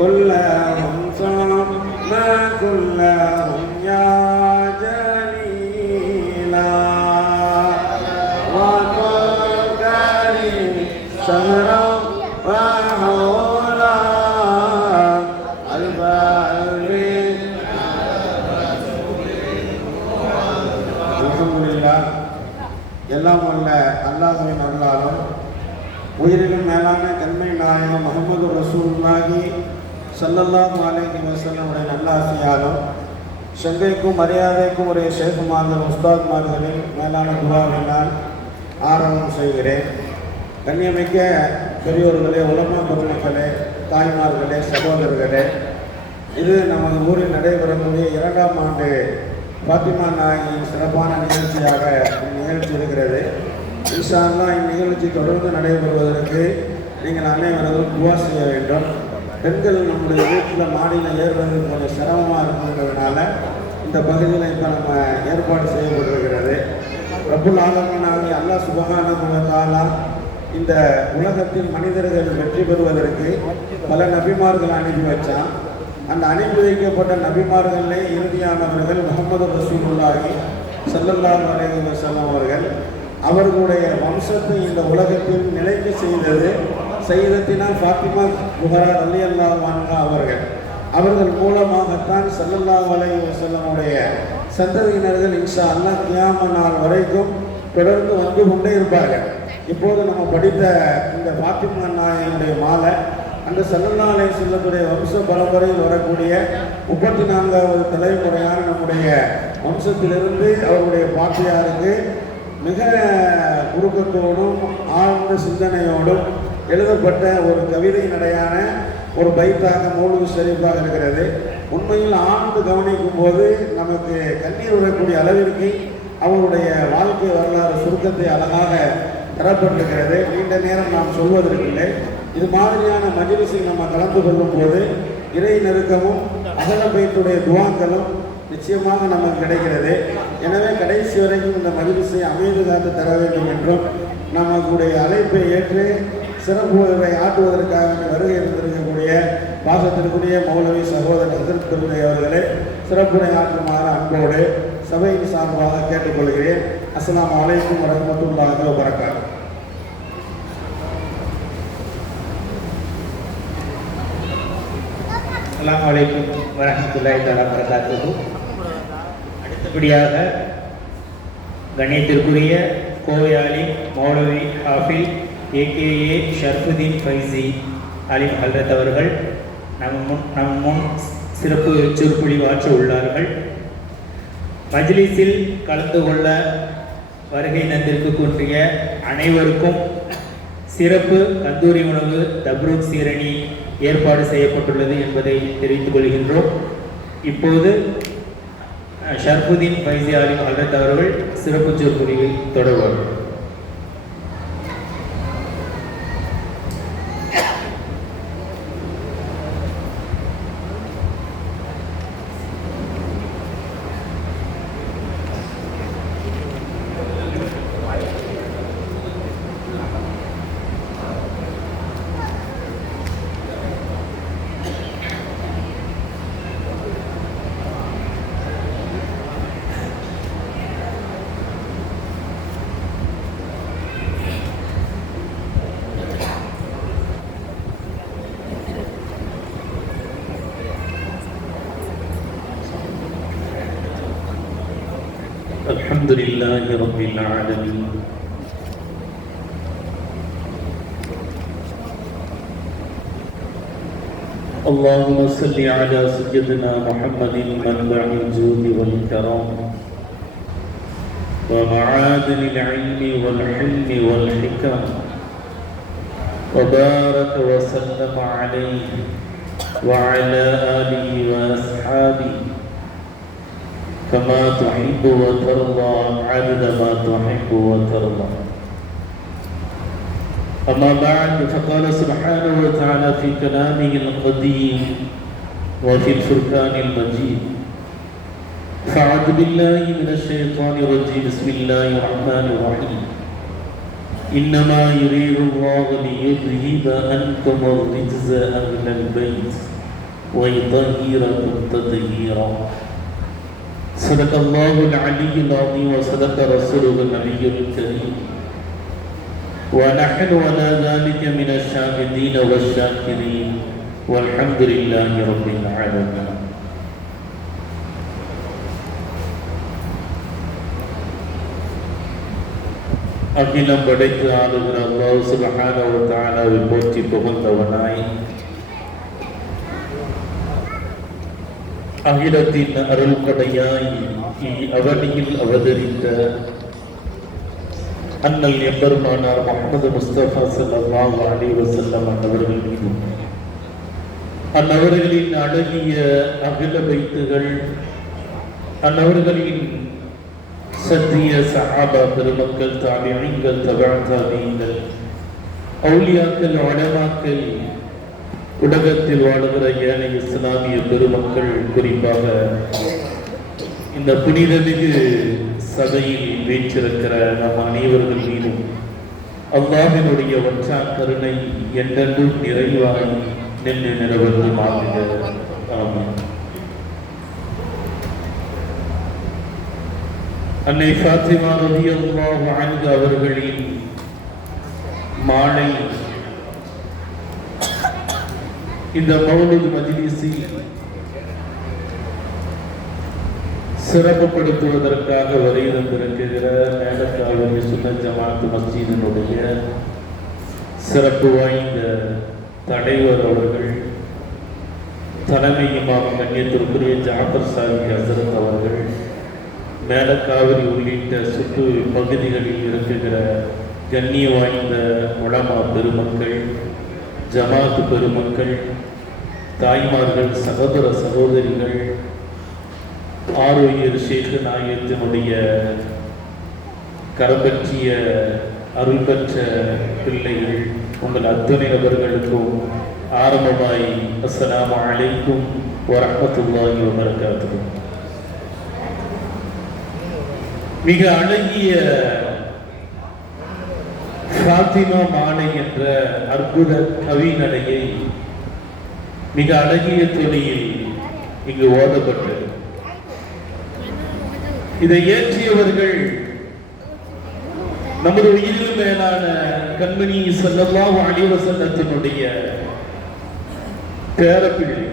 كلهم ثم كلهم يا جليلا وكل كريم شهرا وحولا அல்ஹம்துலில்லாஹ். எல்லாம் வல்ல அல்லாஹ்வின் அருளாலும் உயிரிலும் மேலான கண்மை நாயகம் முஹம்மது ரசூலுல்லாஹி ஸல்லல்லாஹு அலைஹி வஸல்லமுடைய நல்லாசியாலும் சங்கைக்கும் மரியாதைக்கும் உடைய ஷேகுமார்கள் உஸ்தாத்மார்களின் மேலான துவாவினால் ஆரம்பம் செய்கிறேன். கண்ணியமிக்க பெரியோர்களே, உலமா பெருமக்களே, தாய்மார்களே, சகோதரர்களே, இது நமது ஊரில் நடைபெறக்கூடிய 2ஆம் ஆண்டு பாத்திமா நாயகியின் சிறப்பான நிகழ்ச்சியாக இந்நிகழ்ச்சி இருக்கிறது. இன்ஷா அல்லாஹ் இந்நிகழ்ச்சி தொடர்ந்து நடைபெறுவதற்கு நீங்கள் அனைவரும் துவா செய்ய வேண்டும். பெண்கள் நம்முடைய வீட்டில் மாடியில் ஏறுறது கொஞ்சம் சிரமமாக இருக்கிறதுனால இந்த பகுதியில் இப்போ நம்ம ஏற்பாடு செய்யப்பட்டிருக்கிறது. ரப்புல் ஆலமீனாகிய அல்லாஹ் சுப்ஹானஹு வ தஆலா இந்த உலகத்தில் மனிதர்கள் வெற்றி பெறுவதற்கு பல நபிமார்கள் அனுப்பி வச்சான். அந்த அனுப்பி வைக்கப்பட்ட நபிமார்களிலே இறுதியானவர்கள் முஹம்மது ரசூலுல்லாஹி ஸல்லல்லாஹு அலைஹி வஸல்லம் அவர்கள். அவர்களுடைய வம்சத்தை இந்த உலகத்தில் நிலைக்க செய்தது சையதத்தினா ஃபாத்திமா ஜுஹரா ரலியல்லாஹு அன்ஹா அவர்கள் மூலமாகத்தான் ஸல்லல்லாஹு அலைஹி வஸல்லமுடைய சந்ததியினர்கள் இன்ஷா அல்லாஹ் கியாம நாள் வரைக்கும் தொடர்ந்து வந்து கொண்டே இருப்பார்கள். இப்போது நம்ம படித்த இந்த ஃபாத்திமா நாயகியுடைய மாலை அந்த ஸல்லல்லாஹு அலைஹி வஸல்லமுடைய வம்ச பரம்பரையில் வரக்கூடிய 34வது தலைமுறையான நம்முடைய வம்சத்திலிருந்து அவருடைய பாட்டியாருக்கு மிக உருக்கத்தோடும் ஆழ்ந்த சிந்தனையோடும் எழுதப்பட்ட ஒரு கவிதை நடையான ஒரு பைத்தாக மௌலூது ஷரீஃபாக இருக்கிறது. உண்மையில் ஆழ்ந்து கவனிக்கும் போது நமக்கு கண்ணீர் வரக்கூடிய அளவிற்கு அவருடைய வாழ்க்கை வரலாறு சுருக்கத்தை அழகாக தரப்பட்டிருக்கிறது. நீண்ட நேரம் நாம் சொல்வதற்கில்லை. இது மாதிரியான மஜ்லிஸில் நம்ம கலந்து கொள்ளும் போது இறை நெருக்கமும் அகல பைத்துடைய துவாக்களும் நிச்சயமாக நமக்கு கிடைக்கிறது. எனவே கடைசி வரைக்கும் இந்த மஜ்லிஸை அமைதி காத்து தர வேண்டும் என்றும் நமக்குடைய அழைப்பை ஏற்று சிறப்பு உரை ஆற்றுவதற்காக வருகை இருந்திருக்கக்கூடிய பாசத்திற்குரிய மௌலவி சகோதரர் ஹசரத் பெருமை அவர்களே சிறப்புரை ஆற்றுமாறு அன்போடு சபையின் சார்பாக கேட்டுக்கொள்கிறேன். அஸ்ஸலாமு அலைக்கும் வரஹ்மத்துல்லாஹி வ பரக்காத்துஹு. அஸ்ஸலாமு அலைக்கும் வரஹ்மத்துல்லாஹி தஆலா பரக்காத்துஹு. அடுத்தபடியாக கண்ணியத்திற்குரிய கோவையாளி மௌலவி ஹாஃபில் ஏகேஏ ஷர்ஃபுதீன் ஃபைசி அலிம் ஹல்ரத் அவர்கள் நம் முன் சிறப்பு சொற்பொழிவு ஆற்ற உள்ளார்கள். மஜ்லிஸில் கலந்து கொள்ள வருகை தந்திருக்கக்கூடிய அனைவருக்கும் சிறப்பு கந்தூரி உணவு தப்ரூக் சீரணி ஏற்பாடு செய்யப்பட்டுள்ளது என்பதை தெரிவித்துக் கொள்கின்றோம். இப்போது ஷர்ஃபுதீன் ஃபைசி அலிம் ஹல்ரத் அவர்கள் சிறப்பு சொற்பொழிவை தொடர்வார்கள். الحمد لله رب العالمين اللهم صل على سيدنا محمد منبع الجود والكرم ومعادن العلم والحلم والحكم وبارك وسلم عليه وعلى آله وأصحابه كما تحب وترضى عدد ما تحب وترضى. أما بعد، فقال سبحانه وتعالى في كلامه القديم وفي الفرقان المجيد: فأعوذ بالله من الشيطان الرجيم، بسم الله الرحمن الرحيم. إنما يريد الله ليذهب عنكم الرجز أهل البيت ويطهركم تطهيرا. صدق الله العلي العظيم وصدق رسوله النبي الكريم، ونحن على ذلك من الشاهدين والشاكرين، والحمد لله رب العالمين. அகிலம் படைத்து ஆளுகிற அல்லாஹ் சுப்ஹானஹு வ தஆலாவை போற்றி புகழ்ந்தவனாய், அகிலத்தின் அருள் கொடையாய் அவனியில் அவதரித்த அண்ணல் எம்பெருமானார் முஹம்மது முஸ்தபா ஸல்லல்லாஹு அலைஹி வஸல்லம் அன்னவர்கள் மீதும், அன்னவர்களின் அழகிய அகில பைத்துகள், அன்னவர்களின் சத்திய சஹாபா பெருமக்கள், தாபிஈன்கள், தபஅ தாபிஈன்கள், அவுலியாக்கள், உலமாக்கள், உலகத்தில் வாழுகிற ஏனைய இஸ்லாமிய பெருமக்கள், குறிப்பாக இந்த புனிதமிகு சபையில் வீற்றிருக்கிற நம் அனைவர்கள் மீதும் அல்லாஹ்வினுடைய வற்றா கருணை என்றென்றும் நிறைவாய் நின்று நிலவரும் ஆகுக. ஆமென். அன்னை ஃபாத்திமா ரலியல்லாஹு அன்ஹா அவர்களின் மாலை இந்த மௌலித் மஜ்லிஸில் சிறப்புப்படுத்துவதற்காக வரை தந்திருக்கிற மேலக்காவிரி சுன்னத் ஜமாத் மஸ்ஜிதினுடைய சிறப்பு வாய்ந்த தலைவர் அவர்கள், தலைமை இமாம் கண்ணியத்திற்குரிய ஜாஃபர் சாதிக் ஹசரத் அவர்கள், மேலக்காவிரி உள்ளிட்ட சுற்று பகுதிகளில் இருக்குகிற கண்ணிய வாய்ந்த உலமா பெருமக்கள், ஜமாத் பெருமக்கள், தாய்மார்கள், சகோதர சகோதரிகள், ஆரோக்கிய ஷேக் நாயகத்தினுடைய கரம்பற்றிய அருள் பெற்ற பிள்ளைகள், உங்கள் அத்தனை நபர்களுக்கும் ஆரம்பமாய் அஸ்ஸலாமு அலைக்கும் வரஹ்மத்துல்லாஹி வபரகாத்துஹு. மிக அழகிய ஃபாத்திமா மாலை என்ற அற்புத கவிநடையை மிக அழகிய தொனியில் இங்கு ஓதப்பட்டது. இதை இயற்றியவர்கள் நமது உயிரில் மேலான கண்மணி ஸல்லல்லாஹு அலைஹி வஸல்லத்தினுடைய பேரப்பிள்ளை.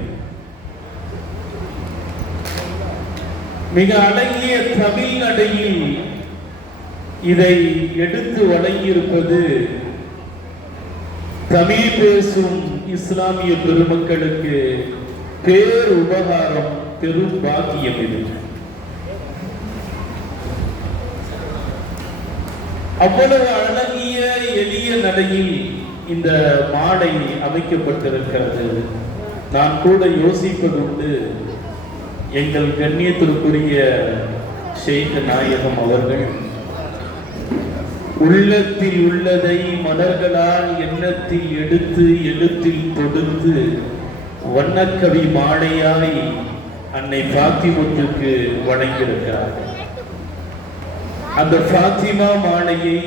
மிக அழகிய தமிழ் நடையில் இதை எடுத்து வழங்கியிருப்பது தமிழ் பேசும் இஸ்லாமிய பெருமக்களுக்கு பேர் உபகாரம், பெரும் பாக்கியம். இது அவ்வளவு அழகிய எளிய நடையில் இந்த மாலை அமைக்கப்பட்டிருக்கிறது. நான் கூட யோசிப்பது உண்டு, எங்கள் கண்ணியத்திற்குரிய ஷேக் நாயகம் அவர்கள் உள்ளத்தில் உள்ளதை மலர்களால் எண்ணத்தில் எடுத்து எழுத்தில் தொடுத்து வண்ணக்கவி மாலையாய் அன்னை ஃபாத்திமாவுக்கு வழங்கியிருக்கிறார். அந்த ஃபாத்திமா மாலையை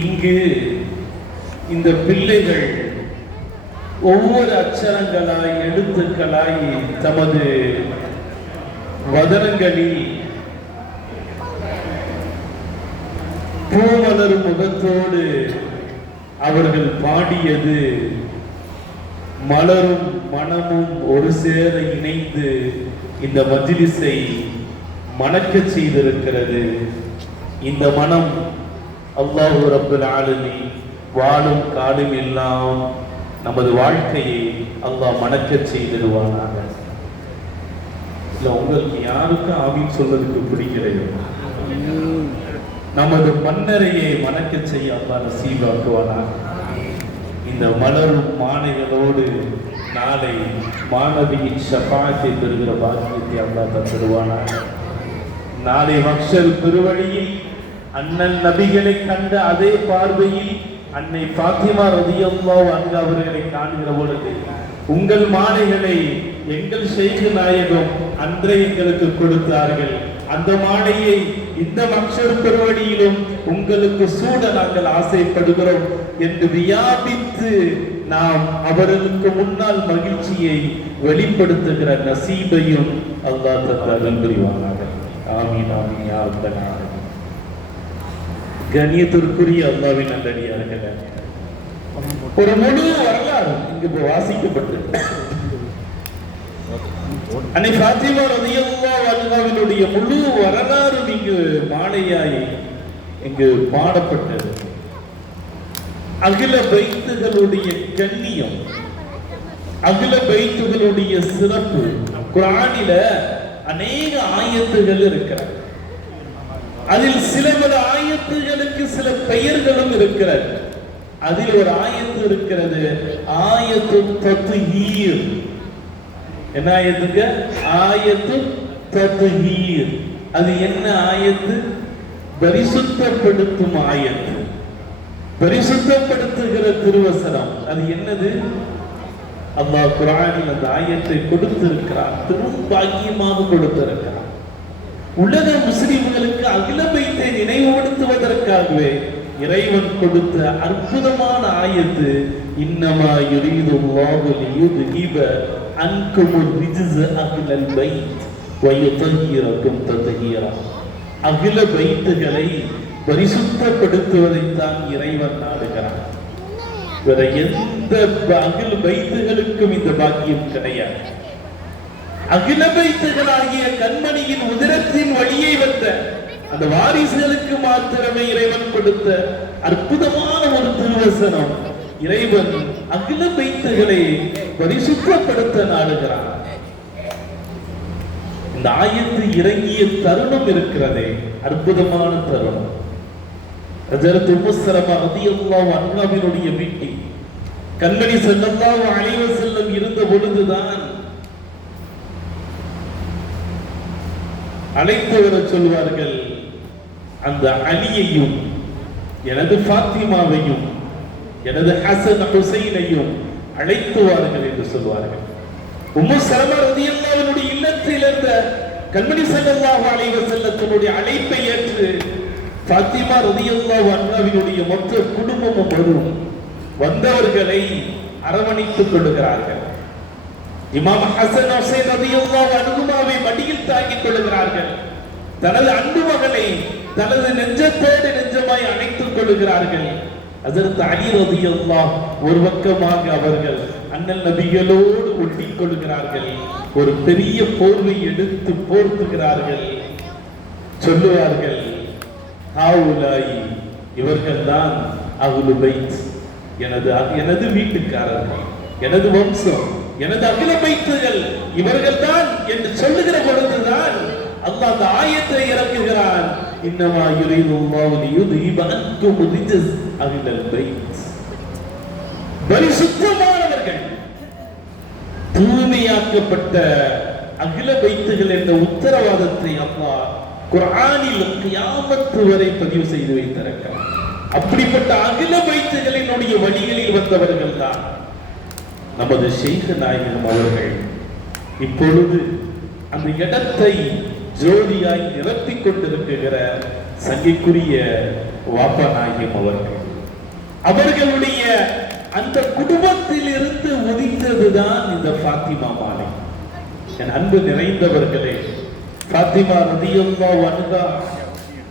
இங்கு இந்த பிள்ளைகள் ஒவ்வொரு அச்சரங்களாய், எழுத்துக்களாய் தமது வதனங்களில் பூமலர் முகத்தோடு அவர்கள் பாடியது மலரும் மனமும் ஒரு சேர இணைந்து இந்த மஜ்லிஸை மணக்க செய்திருக்கிறது. இந்த மனம் அல்லாஹ் ரப்பல் ஆலமீன் வாழும் காலம் எல்லாம் நமது வாழ்க்கையை அல்லாஹ் மணக்க செய்திருவானாக. இல்ல, உங்களுக்கு யாருக்கும் ஆமீன் சொல்றதுக்கு பிடிக்கிறது? நமது மன்னரையை மணக்க செய்ய அல்லாஹ் நசீபாக்குவானாக. இந்த மலரும் மாலைகளோடு நாளை மாணவியின் ஷஃபாஅத்தை பெறுகிற பாக்கியத்தை அல்லாஹ் தந்துடுவானாக. நாளை மஹ்ஷர் பெருவழியில் அண்ணன் நபிகளை கண்ட அதே பார்வையில் அன்னை ஃபாத்திமா ரலியல்லாஹு அன்ஹா அவர்களை காண்கிற பொழுது உங்கள் மாலைகளை எங்கள் ஷைக் நாயகம் அன்றே எங்களுக்கு கொடுத்தார்கள், அந்த மாலையை இந்த மஹ்ஷர் பெருவழியிலும் உங்களுக்கு சூட நாங்கள் ஆசைப்படுகிறோம் என்று வியாபித்து நாம் அவர்களுக்கு முன்னால் மகிழ்ச்சியை வெளிப்படுத்துகிற நசீபையும் அல்லாஹ் தந்தருள் புரிவானாக. ஆமீன் ஆமீன் யா ரப்பல் ஆலமீன். கண்ணியத்திற்குரிய அல்லாஹ்வின் நல்லடியார்களே, ஒரு முழு வரலாறு இங்கு வாசிக்கப்பட்டது. அன்னை ஃபாத்திமா ரலியல்லாஹு அன்ஹாவினுடைய முழு வரலாறு இங்கு மாலையாய் இங்கு பாடப்பட்டது. அகில பைத்துகளுடைய கண்ணியம், அகில பைத்துகளுடைய சிறப்பு குர்ஆனில அநேக ஆயத்துகள் இருக்கிறது. அதில் சில பல ஆயத்துகளுக்கு சில பெயர்களும் இருக்கிறது. அதில் ஒரு ஆயத்து இருக்கிறது, ஆயத்து தத்ஹீர். என்ன ஆயத்துங்க? ஆயத்து தத்ஹீர். அது என்ன ஆயத்து? பரிசுத்தப்படுத்தும் ஆயத்து, பரிசுத்தப்படுத்துகிற திருவசனம். அது என்னது? அல்லாஹ் குர்ஆனில் அந்த ஆயத்தை கொடுத்திருக்கிறார், பெரும் பாக்கியமாக கொடுத்திருக்கிறார். உலக முஸ்லிம்களுக்கு அகில பைத்தை நினைவுபடுத்துவதற்காகவே இறைவன் கொடுத்த அற்புதமான ஆயத்து, இன்னமா யுரீதுல்லாஹு லியுத்ஹிப அன்குமுர் ரிஜ்ஸ அஹ்லல் பைத் வ யுதஹ்ஹிரகும் தத்ஹீரா. அகில பைத்துகளை பரிசுத்தப்படுத்துவதைத்தான் இறைவன் நாடுகிறான். வேற எந்த அகில பைத்துகளுக்கும் இந்த பாக்கியம் கிடையாது. அகில பைத்துகளாகிய கண்மணியின் உதிரத்தின் வழியை வந்த அந்த வாரிசுகளுக்கு மாத்திரமே இறைவன் கொடுத்த அற்புதமான ஒரு திருவசனம். இறைவன் அகில பைத்துகளை பரிசுத்தப்படுத்த நாடுகிறான். இந்த ஆயத்து இறங்கிய தருணம் இருக்கிறதே, அற்புதமான தருணம். ஹஜ்ரத் உம்மு ஸலமா ரலியல்லாஹு அன்ஹாவினுடைய வீட்டில் கண்மணி ஸல்லல்லாஹு அலைஹி வஸல்லம் இருந்த பொழுதுதான் அழைத்து வர சொல்வார்கள். அந்த அலியையும் எனது ஃபாத்திமாவையும் எனது ஹசன் ஹுசைனையும் அழைத்துவார்கள் என்று சொல்வார்கள். உம்மு ஸலமா ரலியல்லாஹு அன்ஹா இல்லத்தில் இருந்த கண்மணி ஸல்லல்லாஹு அலைஹி வஸல்லத்தினுடைய அழைப்பை ஏற்று ஃபாத்திமா ரலியல்லாஹு அன்ஹாவினுடைய மொத்த குடும்பமும் வரும். வந்தவர்களை அரவணைத்துக் கொள்கிறார்கள். இமாம் ஹசன் ஹுசைன் ரலியல்லாஹு அன்ஹுமாவை மடியில் தாங்கிக் கொள்கிறார்கள். தனது அன்பு மகளை தனது நெஞ்சத்தோடு நெஞ்சமாய் அணைத்துக் கொள்கிறார்கள். ஹஜ்ரத் அலி ரலியல்லாஹு ஒரு பக்கமாக அவர்கள் அண்ணல் நபிகளோடு ஒட்டிக் கொள்கிறார்கள். ஒரு பெரிய போர்வை எடுத்து போர்த்துகிறார்கள். சொல்லுவார்கள், ஹாவுலாயி, இவர்கள் தான் அஹ்லுல் பைத், எனது வீட்டுக்காரர்கள், எனது வம்சம், எனது அகில பைத்துகள் இவர்கள் தான் என்று சொல்லுகிற பொழுதுதான் அல்லாஹ் அந்த ஆயத்தை இறக்குகிறான். இன்னமா யுரீதுல்லாஹு லியுத்ஹிப அன்கும் ரிஜ்ஸ அஹ்லல் பைத். பரிசுத்தமானவர்கள், தூய்மையாக்கப்பட்ட அகில பைத்துகள் என்ற உத்தரவாதத்தை அல்லாஹ் குர்ஆனில் கியாமத் வரை பதிவு செய்து வைத்திருக்கிறார். அப்படிப்பட்ட அகில பைத்துகளினுடைய வழிகளில் வந்தவர்கள் தான் நமது ஷைக் நாயகம் அவர்கள். இப்பொழுது அந்த இடத்தை ஜோதியாய் நிரப்பிக் கொண்டிருக்கிற சங்கைக்குரிய வாப்பா நாயகம் அவர்கள். அவர்களுடைய அந்த குடும்பத்தில் இருந்து உதித்ததுதான் இந்த ஃபாத்திமா மாலை. என் அன்பு நிறைந்தவர்களே, ஃபாத்திமா ரலியல்லாஹு அன்ஹா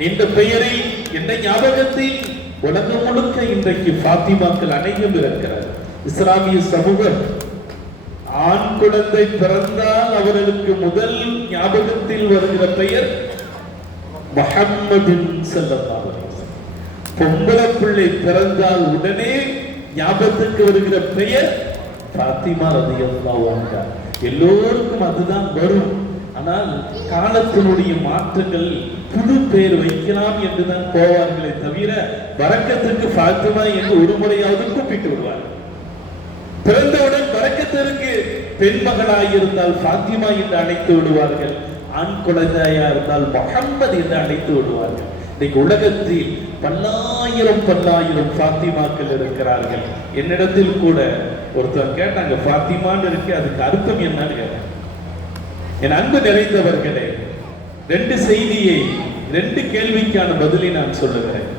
என்ற பெயரை என்ற ஞாபகத்தில் உலகம் முழுக்க இன்றைக்கு ஃபாத்திமாக்கள் அனைவரும் இருக்கிறார். இஸ்லாமிய சமூகம் ஆண் குழந்தை பிறந்தால் அவர்களுக்கு முதல் ஞாபகத்தில் வருகிற பெயர் முஹம்மது ஸல்லல்லாஹு அலைஹி வஸல்லம். பொம்பளை பிள்ளை பிறந்தால் உடனே ஞாபகத்துக்கு வருகிற பெயர் ஃபாத்திமா ரலியல்லாஹு அன்ஹா. எல்லோருக்கும் அதுதான் வரும். ஆனால் காலத்தினுடைய மாற்றங்கள் புது பெயர் வைக்கலாம் என்றுதான் போவார்களே தவிர பரக்கத்துக்கு ஃபாத்திமா என்று ஒரு முறையாவது கூப்பிட்டு விடுவார்கள். பிறந்தவுடன் பரக்கத்திற்கு பெண் மகளாயிருந்தால் ஃபாத்திமா என்று அழைத்து விடுவார்கள். ஆண் குழந்தையா இருந்தால் முஹம்மது என்று அழைத்து விடுவார்கள். இன்னைக்கு உலகத்தில் பல்லாயிரம் ஃபாத்திமாக்கள் இருக்கிறார்கள். என்னிடத்தில் கூட ஒருத்தர் கேட்டாங்க, ஃபாத்திமான்னு இருக்கு, அதுக்கு அர்த்தம் என்னன்னு கேட்டாங்க. என் அன்பு நிறைந்தவர்களே, 2 செய்தியை 2 கேள்விக்கான பதிலை நான் சொல்லுகிறேன்.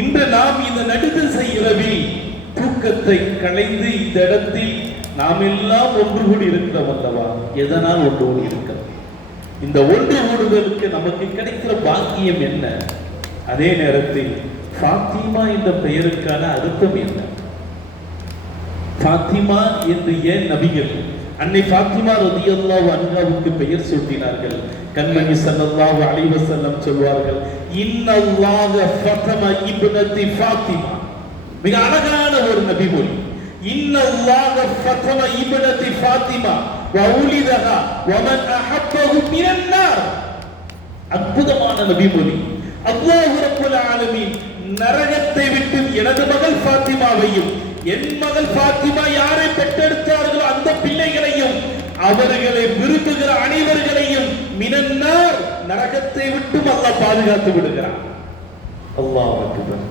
இன்று நாம் இந்த நடுதிசை இரவில் தூக்கத்தை களைந்து இந்த இடத்தில் நாம் எல்லாம் ஒன்று கூடி இருக்கிறோம் அல்லவா? எதனால் ஒன்று கூடி இருக்கிறோம்? இந்த ஒன்று கூடுதலுக்கு நமக்கு கிடைக்கிற பாக்கியம் என்ன? அதே நேரத்தில் ஃபாத்திமா என்ற பெயருக்கான அர்த்தம் என்ன? ஃபாத்திமா என்று ஏன் நபிகள் அன்னை ஃபாத்திமா ரலியல்லாஹு அன்ஹாவுக்கு பெயர் சூட்டினார்கள்? கண்மணி ஸல்லல்லாஹு அலைஹி வஸல்லம் சொல்வார்கள், இன்னல்லாஹ ஃபதம இப்னதி ஃபாத்திமா. மிக அழகான ஒரு நபிமொழி. இன்னல்லாஹ ஃபதம இப்னதி ஃபாத்திமா வ உலிதஹா வ மன் அஹப்பஹு மினன் நார். அற்புதமான நபிமொழி. அல்லாஹ் ரப்பல் ஆலமீன் நரகத்தை விட்டு எனது மகள் ஃபாத்திமாவையும் என் மகள் ஃபாத்திமா யாரை பெற்றெடுத்தார்களோ அந்த பிள்ளைகளையும் அவர்களை விரும்புகிற அனைவர்களையும் மினன்னார் நரகத்தை விட்டு அல்லாஹ் பாதுகாத்து விடுகிறார். அல்லாஹ் அக்பர்.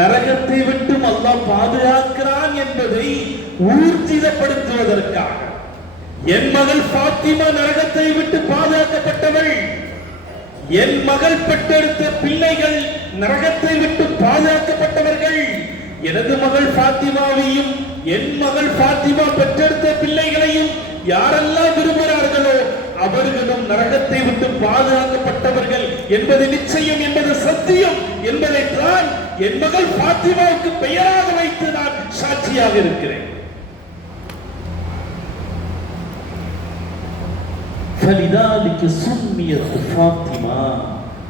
நரகத்தை விட்டு அல்லாஹ் பாதுகாக்கிறான் என்பதை ஊர்ஜிதப்படுத்துவதற்காக என் மகள் ஃபாத்திமா நரகத்தை விட்டு பாதுகாக்கப்பட்டவள், என் மகள் பெற்றெடுத்த பிள்ளைகள் நரகத்தை விட்டு பாதுகாக்கப்பட்டவர்கள். எனது மகள் ஃபாத்திமாவையும் என் மகள் ஃபாத்திமா பெற்றெடுத்த பிள்ளைகளையும் யாரெல்லாம் விரும்புகிறார்களோ அவர்களும் நரகத்தை விட்டு பாதுகாக்கப்பட்டவர்கள் என்பது நிச்சயம், என்பது சத்தியம் என்பதைத்தான் என் மகள் ஃபாத்திமாவுக்கு பெயராக வைத்து நான் சாட்சியாக இருக்கிறேன்.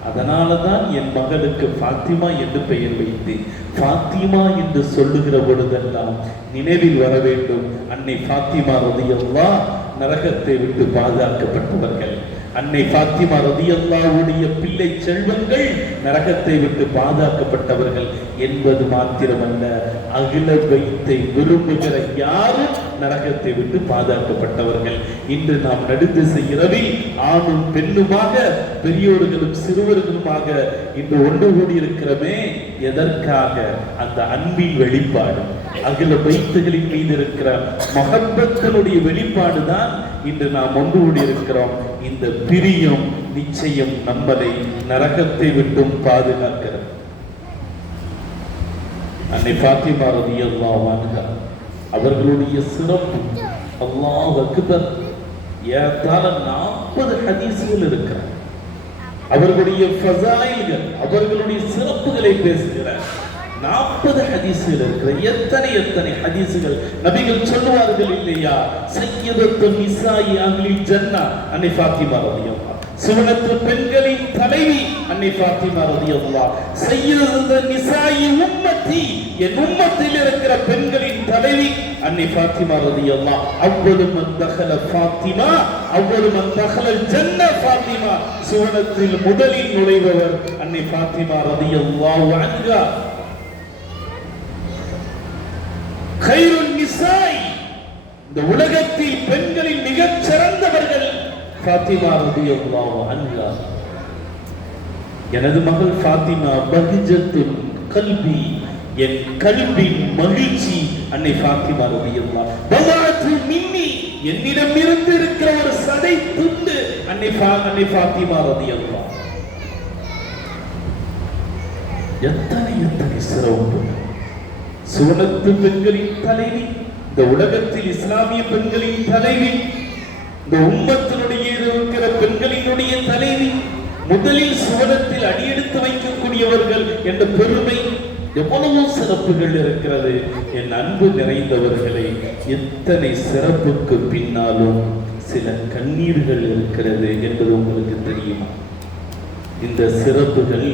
அதனாலதான் என் மகளுக்கு ஃபாத்திமா என்று பெயர் வைத்து ஃபாத்திமா என்று சொல்லுகிற பொழுதெல்லாம் நினைவில் வர வேண்டும், அன்னை ஃபாத்திமா ரலியல்லாஹு நரகத்தை விட்டு பாதுகாக்கப்பட்டவர்கள். அன்னை ஃபாத்திமா ரலியல்லாஹுடைய பிள்ளை செல்வங்கள் நரகத்தை விட்டு பாதுகாக்கப்பட்டவர்கள் என்பது மாத்திரமல்ல, அகில பைத்தை விரும்புகிற யாரும் நரகத்தை விட்டு பாதுகாக்கப்பட்டவர்கள். இன்று நாம் நடுதிசை இரவில் ஆணும் பெண்ணுமாக பெரியோர்களும் சிறுவர்களுமாக இன்று ஒன்று கூடி இருக்கிறோமே, எதற்காக? அந்த அன்பின் வெளிப்பாடு, அகில பைத்துகளின் மீது இருக்கிற மஹப்பத்தினுடைய வெளிப்பாடு தான் இன்று நாம் ஒன்று கூடி இருக்கிறோம். இந்த பிரியம் நிச்சயம் நம்மளை நரகத்தை விட்டும் பாதுகாக்கிறது. அன்னை ஃபாத்திமா ரலியல்லாஹு அன்ஹா அவர்களுடைய சிறப்பு அல்லாஹ் அக்பர். ஏறத்தாழ 40 ஹதீஸ்கள் இருக்கிறார். அவர்களுடைய ஃபஸாயில்கள், அவர்களுடைய சிறப்புகளை பேசுகிறார். 40 ஹதீஸ்கள் இருக்கிற. எத்தனை ஹதீஸ்கள் நபிகள் சொல்லுவார்கள் இல்லையா? சய்யிதத்து நிசாஇ அஹ்லில் ஜன்னah அன்னை ஃபாத்திமா ரலியல்லாஹு, சுவனத்து பெண்களின் தலைவி அன்னை ஃபாத்திமா ரலியல்லாஹு, சய்யிதத்து நிசாஇ உம்மத்தி, என் உம்மத்தில் இருக்கிற பெண்களின் தலைவி அன்னை ஃபாத்திமா ரலியல்லாஹு. அவ்வளவு மன் தഖல ஃபாத்திமா அவ்வளவு மன் தഖல ஜன்னah ஃபாத்திமா, சுவனத்தில் முதலில் நுழைபவர் அன்னை ஃபாத்திமா ரலியல்லாஹு அன்ஹா. கைருன் நிசாய், இந்த உலகத்தில் பெண்களின் மிகச் சிறந்தவர்கள் ஃபாத்திமா ரலியல்லாஹு அன்ஹா. எனது மகள் ஃபாத்திமா பஹிஜத்துல் கல்பி, என் கல்வின் மகிழ்ச்சி அன்னை ஃபாத்திமா ரலியல்லாஹு. பதாத்து மின்னி, என்னிடம் இருந்து இருக்கிற ஒரு சதை துண்டு அன்னை ஃபாத்திமா ரலியல்லாஹு. எத்தனை சிறப்பு! சுவனத்து பெண்களின் தலைவி, இந்த உலகத்தில் இஸ்லாமிய பெண்களின் தலைவி, இந்த உம்மத்தினுடைய இருக்கிற பெண்களினுடைய தலைவி, முதலில் சுவனத்தில் அடியெடுத்து வைக்கக்கூடியவர்கள் என்ற பெருமை, எவ்வளவோ சிறப்புகள் இருக்கிறது. என் அன்பு நிறைந்தவர்களை, எத்தனை சிறப்புக்கு பின்னாலும் சில கண்ணீர்கள் இருக்கிறது என்பது உங்களுக்கு தெரியுமா? இந்த சிறப்புகள்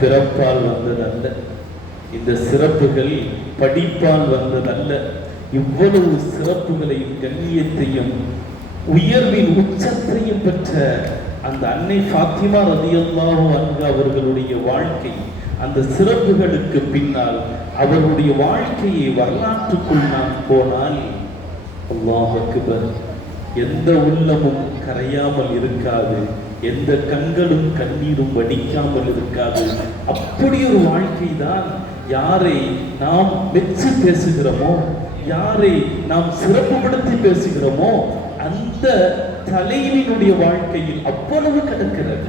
பிறப்பால் வந்ததல்ல, இந்த சிறப்புகள் படிப்பால் வந்ததல்ல. இவ்வளவு சிறப்புகளையும் கண்ணியத்தையும் உயர்வின் உச்சத்தையும் பெற்ற அந்த அன்னை ஃபாத்திமா ரலியல்லாஹு அன்ஹா அவர்களுடைய வாழ்க்கை, அந்த சிறப்புகளுக்கு பின்னால் அவர்களுடைய வாழ்க்கையை வரலாற்றுக்குள் நாம் போனால், அல்லாஹ் அக்பர், எந்த உள்ளமும் கரையாமல் இருக்காது, எந்த கண்களும் கண்ணீரும் வடிக்காமல் இருக்காது. அப்படி ஒரு வாழ்க்கை தான் யாரை நாம் மெச்சு பேசுகிறோமோ, யாரை நாம் சிறப்புப்படுத்தி பேசுகிறோமோ அந்த தலைவனுடைய வாழ்க்கையில் அவ்வளவு கிடக்கிறது.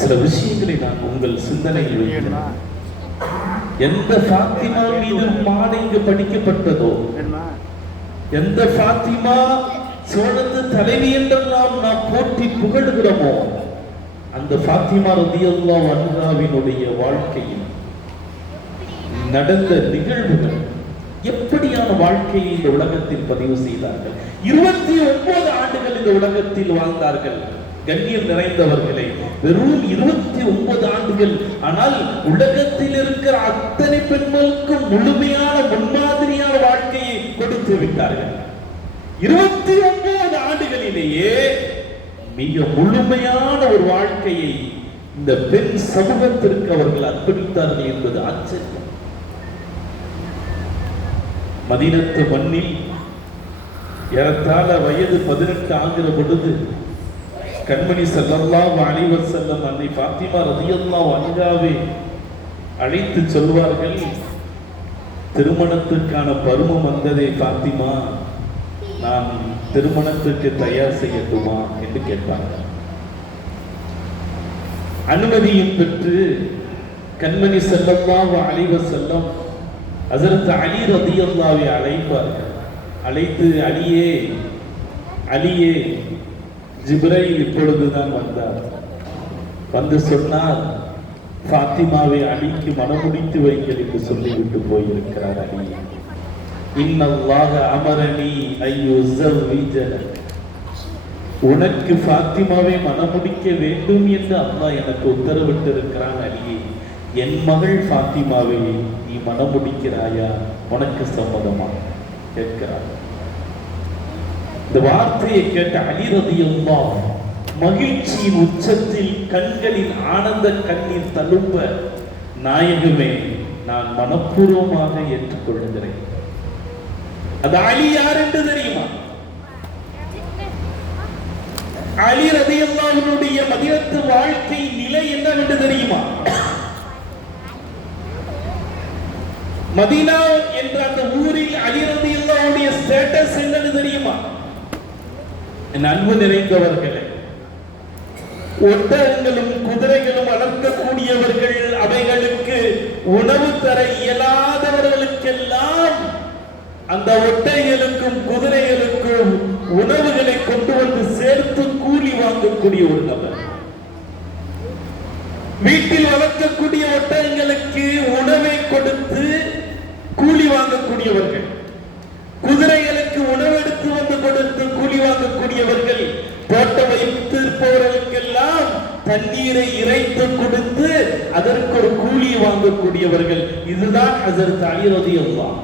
சில விஷயங்களை நான் உங்கள் சிந்தனையில் வைக்கிறேன். எந்த ஃபாத்திமா மீது மாட இங்கு படிக்கப்பட்டதோ, எந்த ஃபாத்திமா சோழத்து தலைவி என்றெல்லாம் நாம் போற்றி புகழுகிறோமோ அந்த ஃபாத்திமா ரலியல்லாஹு அன்ஹாவினுடைய வாழ்க்கையில் நடந்த நிகழ்வுகள் எப்படியான வாழ்க்கையை இந்த உலகத்தில் பதிவு செய்தார்கள். 29 ஆண்டுகள் இந்த உலகத்தில் வாழ்ந்தார்கள். கண்ணியம் நிறைந்தவர்களை, வெறும் 29 ஆண்டுகள். ஆனால் உலகத்தில் இருக்கிற அத்தனை பெண்களுக்கும் முழுமையான முன்மாதிரியான வாழ்க்கையை கொடுத்து விட்டார்கள். 29 ஆண்டுகளிலேயே மிக முழுமையான ஒரு வாழ்க்கையை இந்த பெண் சமூகத்திற்கு அவர்கள் அர்ப்பணித்தார்கள் என்பது ஆச்சரியம். மதீனத்து மண்ணில் ஏறத்தாழ வயது 18 ஆகிற பொழுது கண்மணி ஸல்லல்லாஹு அலைஹி வஸல்லம் அன்னை ஃபாத்திமா ரலியல்லாஹு அன்ஹாவை அழைத்து சொல்வார்கள், திருமணத்திற்கான பருவம் வந்ததே ஃபாத்திமா, நான் திருமணத்திற்கு தயார் செய்யட்டுமா என்று கேட்பார்கள். அனுமதியும் பெற்று கண்மணி ஸல்லல்லாஹு அலைஹி வஸல்லம் ஹஜ்ரத் அலி ரலியல்லாஹு அழைப்பார்கள். அழைத்து, அலியே அலியே, ஜிப்ரைல் இப்பொழுதுதான் வந்தார். வந்து சொன்னார், ஃபாத்திமாவை அலிக்கு மனமுடித்து வைங்கள் என்று சொல்லிவிட்டு போயிருக்கிறார். அலி, இன்னல்லாஹ அமரனி அய்யுஸவ்விஜக, உனக்கு ஃபாத்திமாவை மனமுடிக்க வேண்டும் என்று அல்லாஹ் எனக்கு உத்தரவிட்டு இருக்கிறான். அலியே, என் மகள் ஃபாத்திமாவை நீ மனமுடிக்கிறாயா, உனக்கு சம்மதமா கேட்கிறார். இந்த வார்த்தையை கேட்ட அலி ரலியல்லாஹு மகிழ்ச்சியின் உச்சத்தில் கண்களில் ஆனந்த கண்ணீர் தழும்ப, நாயகமே, நான் மனப்பூர்வமாக ஏற்றுக்கொள்கிறேன். அது அலி யார் என்று தெரியுமா? அலி ரலியல்லாஹுவினுடைய மதீனத்து வாழ்க்கை நிலை என்னவென்று தெரியுமா? மதீனா என்ற அந்த ஊரில் அலி ரலியல்லாஹுடைய ஸ்டேட்டஸ் என்னன்னு தெரியுமா? என் அன்பு நிறைந்தவர்களே, ஒட்டகங்களும் குதிரைகளும் வளர்க்கக்கூடியவர்கள், அவைகளுக்கு உணவு தர இயலாதவர்களுக்கெல்லாம் அந்த ஒட்டகைகளுக்கும் குதிரைகளுக்கும் உணவுகளை கொண்டு வந்து சேர்த்து கூலி வாங்கக்கூடிய ஒரு நபர். வீட்டில் வளர்க்கக்கூடிய ஒட்டகங்களுக்கு உணவை கொடுத்து கூலி வாங்கக்கூடியவர்கள், குதிரைகளுக்கு உணவு எடுத்து வந்து கொடுத்து கூலி வாங்கக்கூடியவர்கள், தோட்டம் வைத்திருப்பவர்களுக்கெல்லாம் தண்ணீரை இறைத்து கொடுத்து அதற்கு ஒரு கூலி வாங்கக்கூடியவர்கள். இதுதான் ஹஜ்ரத் அலி ரலியல்லாஹு.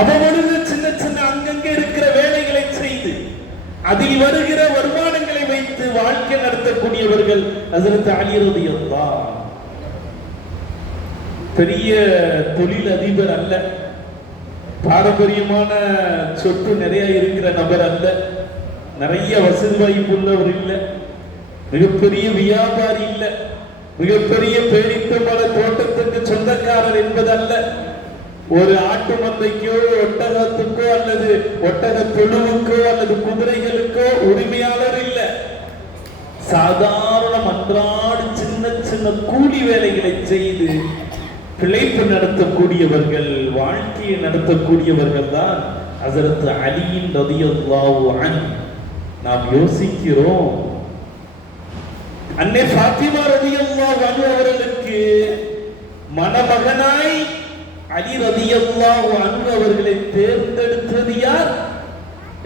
அவர்களது சின்ன சின்ன அங்கங்கே இருக்கிற வேலைகளை செய்து அதில் வருகிற வருமானங்களை வைத்து வாழ்க்கை நடத்தக்கூடியவர்கள் ஹஜ்ரத் அலி ரலியல்லாஹு. பெரிய தொழில் அதிபர் அல்ல, பாரம்பரியமான சொத்து நிறைய இருக்கிற நபர் அல்ல, நிறைய வசதி வாய்ப்பு உள்ளவர் இல்லை, மிகப்பெரிய வியாபாரி இல்லை, மிகப்பெரிய பேரித்தம்பல தோட்டத்துக்கு சொந்தக்காரர் என்பதல்ல, ஒரு ஆட்டு மந்தைக்கோ ஒட்டகத்துக்கோ அல்லது ஒட்டக தொழுவுக்கோ அல்லது குதிரைகளுக்கோ உரிமையாளர் இல்லை. சாதாரண அன்றாட சின்ன சின்ன கூலி வேலைகளை செய்து பிழைப்பு நடத்தக்கூடியவர்கள், வாழ்க்கையை நடத்தக்கூடியவர்கள் தான் ஹஜ்ரத் அலி ரலியல்லாஹு அன்ஹு. நாம் யோசிக்கிறோம், அன்னை ஃபாத்திமா ரலியல்லாஹு அன்ஹா அவர்களுக்கு மணமகனாய் அலி ரலியல்லாஹு அன்ஹு அவர்களை தேர்ந்தெடுத்தது யார்?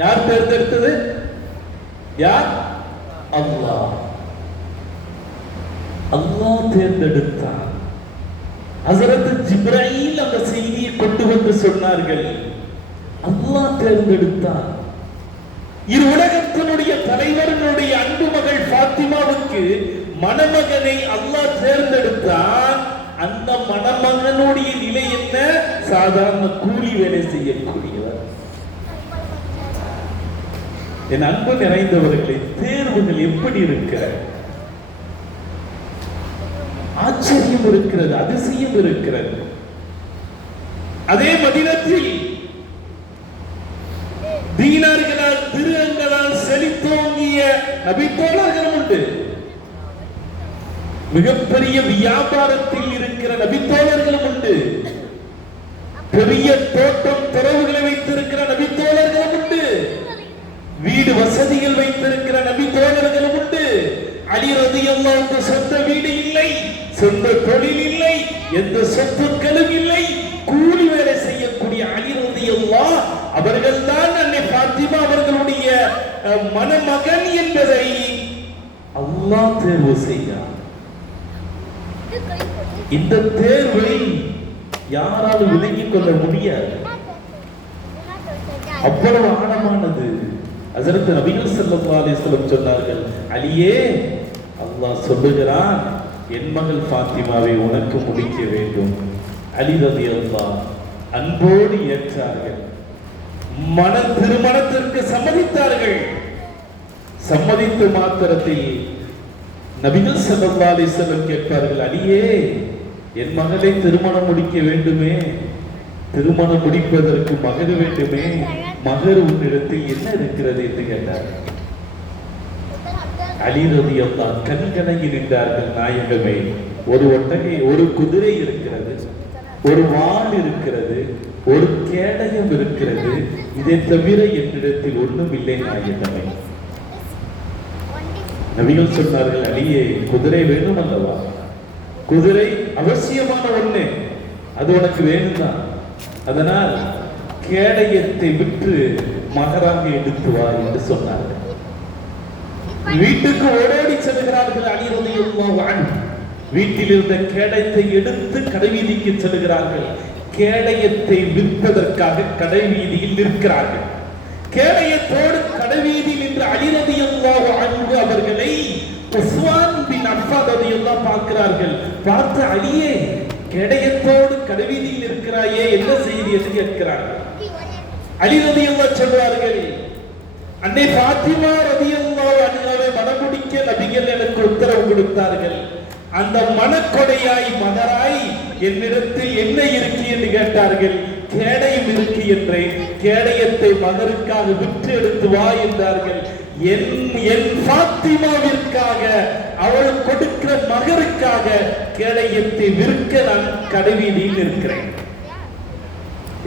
யார் தேர்ந்தெடுத்தது? யார்? அல்லாஹ். அல்லாஹ் தேர்ந்தெடுத்தார். ஹஜ்ரத் ஜிப்ரைல் அந்த செய்தியை கொண்டு வந்து சொன்னார்கள், அல்லாஹ் தேர்ந்தெடுத்தார். இரு உலகத்தினுடைய தலைவர்களுடைய அன்பு மகள் ஃபாத்திமாவுக்கு மணமகனை அல்லாஹ் தேர்ந்தெடுத்தான். அந்த மணமகனுடைய நிலை என்ன? சாதாரண கூலி வேலை செய்யக்கூடியவர். என் அன்பு நிறைந்தவர்களை தேர்வுகள் எப்படி இருக்கிற ஆச்சரியம் இருக்கிறது, அதிசயம் இருக்கிறது. அதே மதீனத்தில் தீனார்களால் திருகங்களால் செழித்தோங்கிய நபித்தோழர்களும் உண்டு. மிகப்பெரிய வியாபாரத்தில் இருக்கிற நபித்தோழர்களும் உண்டு. பெரிய தோட்டம் துறவுகளை வைத்திருக்கிற நபித்தோழர்களும் உண்டு. வீடு வசதிகள் வைத்திருக்கிற நபித்தோழர்களும் உண்டு. அலி ரலியல்லாஹு சொந்த வீடு இல்லை, சொந்த தொழில் இல்லை, எந்த சொத்துக்களும் இல்லை. கூலி வேலை செய்யக்கூடிய அலி ரலியல்லாஹு அவர்கள் தான் அன்னை ஃபாத்திமா அவர்களுடைய மணமகன் என்பதை அல்லாஹ் தேர்வு செய்தார். இந்த தேர்வை யாராலும் விலகிக் கொள்ள முடியாது. அவ்வளவு ஆழமானது. ஹஜ்ரத் நபிகள் ஸல்லல்லாஹு அலைஹி வஸல்லம் சொன்னார்கள், அலியே, அல்லாஹ் சொல்லுகிறான், என் மகள் ஃபாத்திமாவை உனக்கு முடிக்க வேண்டும். அலி ரலியல்லாஹு அன்போடு ஏற்றார்கள். திருமணத்திற்கு சம்மதித்தார்கள். சம்மதித்த மாத்திரத்தில் நபிகள் ஸல்லல்லாஹு அலைஹி வஸல்லம் கேட்பார்கள், அலியே, என் மகளை திருமணம் முடிக்க வேண்டுமே, திருமணம் முடிப்பதற்கு மகர் வேண்டுமே, மகர் உன்னிடத்தில் என்ன இருக்கிறது என்று கேட்டார். அலி ரலியல்லாஹு கண்கலங்கி நின்றார்கள். நாயகமே, ஒரு ஒட்டகை, ஒரு குதிரை இருக்கிறது, ஒரு வாள் இருக்கிறது, ஒரு கேடயம் இருக்கிறது, இதை தவிர என்னிடத்தில் ஒன்றும் இல்லை நாயகமே. நபிகள் சொன்னார்கள், அலியே, குதிரை வேணும் அல்லவா? குதிரை அவசியமான ஒண்ணு, அது உனக்கு வேணும்தான். அதனால் கேடயத்தை விற்று மகராக எடுத்து வா என்று சொன்னார்கள். வீட்டுக்கு ஓடோடி செல்கிறார்கள் அலி ரலியல்லாஹு அன்ஹு. வீட்டில் இருந்த கேடயத்தை எடுத்து கடைவீதிக்கு செல்கிறார்கள். கேடயத்தை விற்பதற்காக கடைவீதியில் நிற்கிறார்கள். கேடயத்தோடு கடைவீதியில் நின்ற அலி ரலியல்லாஹு அன்ஹு அவர்களை உஸ்மான் பின் அஃபான் ரலியல்லாஹு பார்க்கிறார்கள். பார்த்து, அலியே, கேடயத்தோடு கடைவீதியில் இருக்கிறாயே, என்ன செய்தி என்று கேட்கிறார்கள். அலி ரலியல்லாஹு சொல்வார்கள், அன்னை ஃபாத்திமா ரலியல்லாஹு அன்ஹாவை மணமுடிக்க நபிகள் எனக்கு உத்தரவு கொடுத்தார்கள். அந்த மணக்கொடையாய் மகராய் என்னிடத்தில் என்ன இருக்கு என்று கேட்டார்கள். கேடயம் இருக்கு என்றேன். கேடயத்தை மகருக்காக விற்று எடுத்து வா என்றார்கள். என் ஃபாத்திமாவிற்காக, அவள் கொடுக்கிற மகருக்காக கேடயத்தை விற்க நான் கடைவீதியில் இருக்கிறேன்.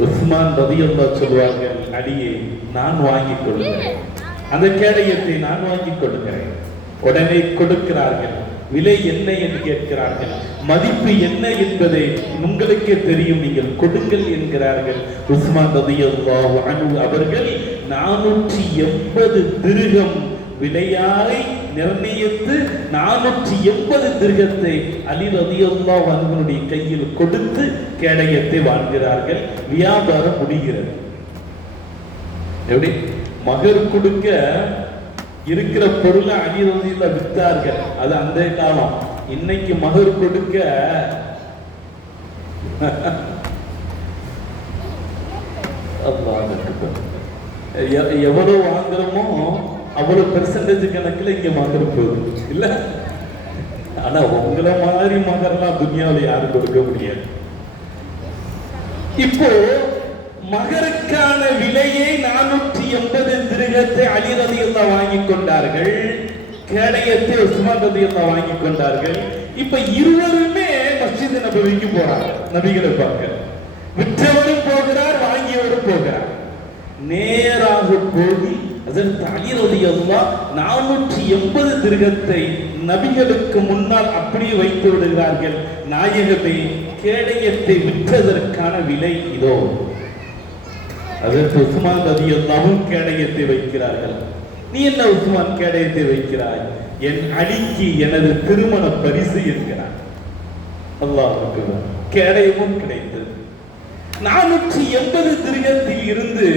உஸ்மான் ரலியல்லாஹு சொல்வார்கள், அடியே, நான் வாங்கிக் கொள்கிறேன், அந்த கேடயத்தை நான் வாங்கிக் கொள்கிறேன். உடனே கொடுக்கிறார்கள். விலை என்ன என்று கேட்கிறார்கள். மதிப்பு என்ன என்பதை உங்களுக்கே தெரியும், நீங்கள் கொடுங்கள் என்கிறார்கள். உஸ்மான் ரலியல்லாஹு அன்ஹு அவர்கள் 480 திர்ஹம் விலையாரை நிர்ணயித்து 480 திர்ஹத்தை அலி ரலியல்லாஹு அன்ஹுடைய கையில் கொடுத்து கேடயத்தை வாங்குகிறார்கள். வியாபாரம் முடிகிறது. எப்படி மகர் கொடுக்க இருக்கிற பொருளை அலி ரலியல்லாஹு வித்தார்கள். அது அந்த காலம். இன்னைக்கு மகர் கொடுக்க எவ்வளவு வாங்குறோமோ அவ்வளவு பெர்சன்டேஜ் கணக்குல இங்க மகர் போகுது இல்ல. ஆனா உங்களை மாதிரி மகர்லாம் துனியாவில் யாரும் கொடுக்க முடியாது. இப்போ மகருக்கான விலையை 480 திர்ஹத்தை அலி ரலியல்லாஹு வாங்கிக் கொண்டார்கள். கேடயத்தை உஸ்மான் ரலியல்லாஹு வாங்கிக் கொண்டார்கள். இப்ப இருவருமே மஸ்ஜித் நபவிக்கு போறாங்க. நபிகளை பார்க்க விற்றவரும் போகிறார், வாங்கியவரும் போகிறார். நேராக போய் ஹஜ்ரத் அலி ரலியல்லாஹு 480 திர்ஹத்தை நபிகளுக்கு முன்னால் அப்படியே வைத்து விடுகிறார்கள். நாயகமே, கேடயத்தை விற்றதற்கான விலை இதோ. அதற்கு உஸ்மான் ரலியல்லாஹு கேடயத்தை வைக்கிறார்கள். நீ என்ன உஸ்மான் கேடயத்தை வைக்கிறாய்? என் அலிக்கு எனது திருமண பரிசு என்கிறார். அல்லாஹ் அக்பர். கேடயமும் கிடைத்தது. 480 திர்ஹத்தில் இருந்து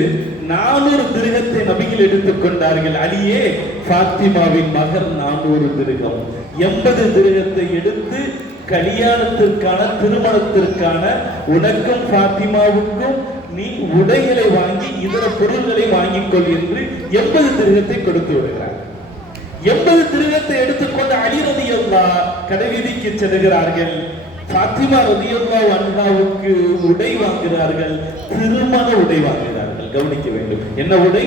400 திர்ஹத்தை நபிகள் எடுத்துக் கொண்டார்கள். அலியே, ஃபாத்திமாவின் மகர் 400 திர்ஹம். 80 திர்ஹத்தை எடுத்து கல்யாணத்திற்கான, திருமணத்திற்கான, உனக்கும் ஃபாத்திமாவுக்கும் நீ உடைகளை வாங்கி இதர பொருள்களை வாங்கிக் கொள் என்று 80 திருகத்தை கொடுத்து விடுகிறார். 80 திருகத்தை எடுத்துக்கொண்டு அலி ரலியல்லாஹு கடைவீதிக்கு செல்கிறார்கள். ஃபாத்திமா ரலியல்லாஹு அன்ஹாவுக்கு உடை வாங்குகிறார்கள், திருமண உடை வாங்குகிறார்கள். கவனிக்க வேண்டும், என்ன உடை?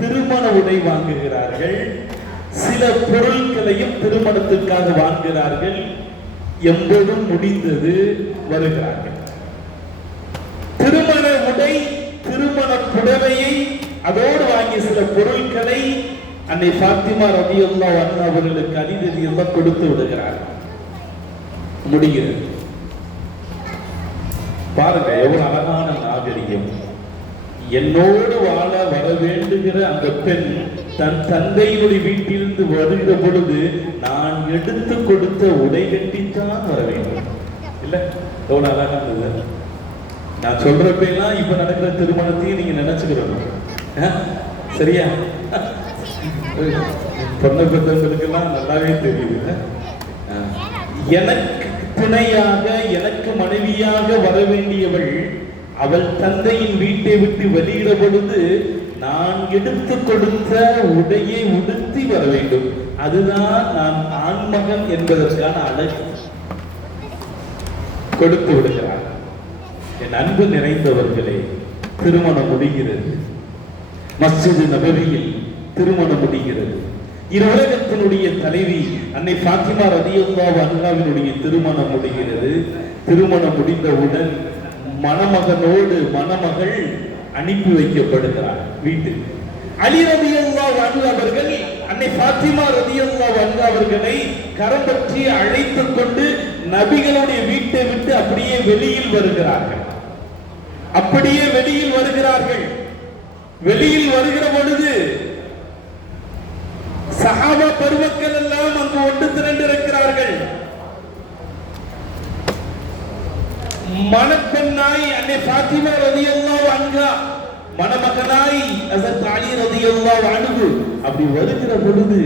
திருமண உடை வாங்குகிறார்கள். சில பொருட்களையும் திருமணத்திற்காக வாங்குகிறார்கள். 80 முடிந்தது, வருகிறார்கள். திருமண உடை, திருமண புடவையை அதோடு வாங்கிய சில பொருட்களை அன்னை ஃபாத்திமா ரலியல்லாஹு அன்ஹா அவர்களுக்கு அலி ரலியல்லாஹு கொடுத்து விடுகிறார். முடிகிறது. பாருங்க எவ்வளவு அழகான நாகரிகம். என்னோடு வாழ வர வேண்டுகிற அந்த பெண் தன் தந்தையினுடைய வீட்டிலிருந்து வருகிற பொழுது நான் எடுத்து கொடுத்த உடை கட்டித்தான் வர வேண்டும். இல்ல எவ்வளவு அழகானது. நான் சொல்றப்பெல்லாம் இப்ப நடக்கிற திருமணத்தையும் நீங்க நினைச்சுக்கிறோம். சரியா? பொண்ணு பெற்றவங்களுக்கெல்லாம் நல்லாவே தெரியுது. எனக்கு துணையாக, எனக்கு மனைவியாக வர வேண்டியவள் அவள் தந்தையின் வீட்டை விட்டு வெளியிட பொழுது நான் எடுத்து கொடுத்த உடையை உடுத்தி வர வேண்டும். அதுதான் நான் ஆண்மகன் என்பதற்கான அழகு. கொடுத்து விடுகிறார். என் அன்பு நிறைந்தவர்களே, திருமணம் முடிகிறது. மஸ்ஜித் நபவியில் திருமணம் முடிகிறது. இருலகத்தினுடைய தலைவி அன்னை ஃபாத்திமா ரலியல்லாஹு அன்ஹாவினுடைய திருமணம் முடிகிறது. திருமணம் முடிந்தவுடன் மணமகனோடு மணமகள் அனுப்பி வைக்கப்படுகிறார் வீட்டுக்கு. அலி ரலியல்லாஹு அன்ஹு அவர்கள் அன்னை ஃபாத்திமா ரலியல்லாஹு அன்ஹா அவர்களை கரம் பற்றி அழைத்துக் கொண்டு நபிகளுடைய வீட்டை விட்டு அப்படியே வெளியில் வருகிறார்கள். அப்படியே வெளியில் வருகிறார்கள். வெளியில் வருகிற பொழுது சஹாபா பெருமக்கள் எல்லாம் அங்கு ஒன்று திரண்டிருக்கிறார்கள். மணப்பெண்ணாய் அன்னை ஃபாத்திமா ரலியல்லாஹு அன்ஹா, மணமகனாய் ஹஸரத் அலி ரலியல்லாஹு அன்ஹு அப்படி வருகிற பொழுது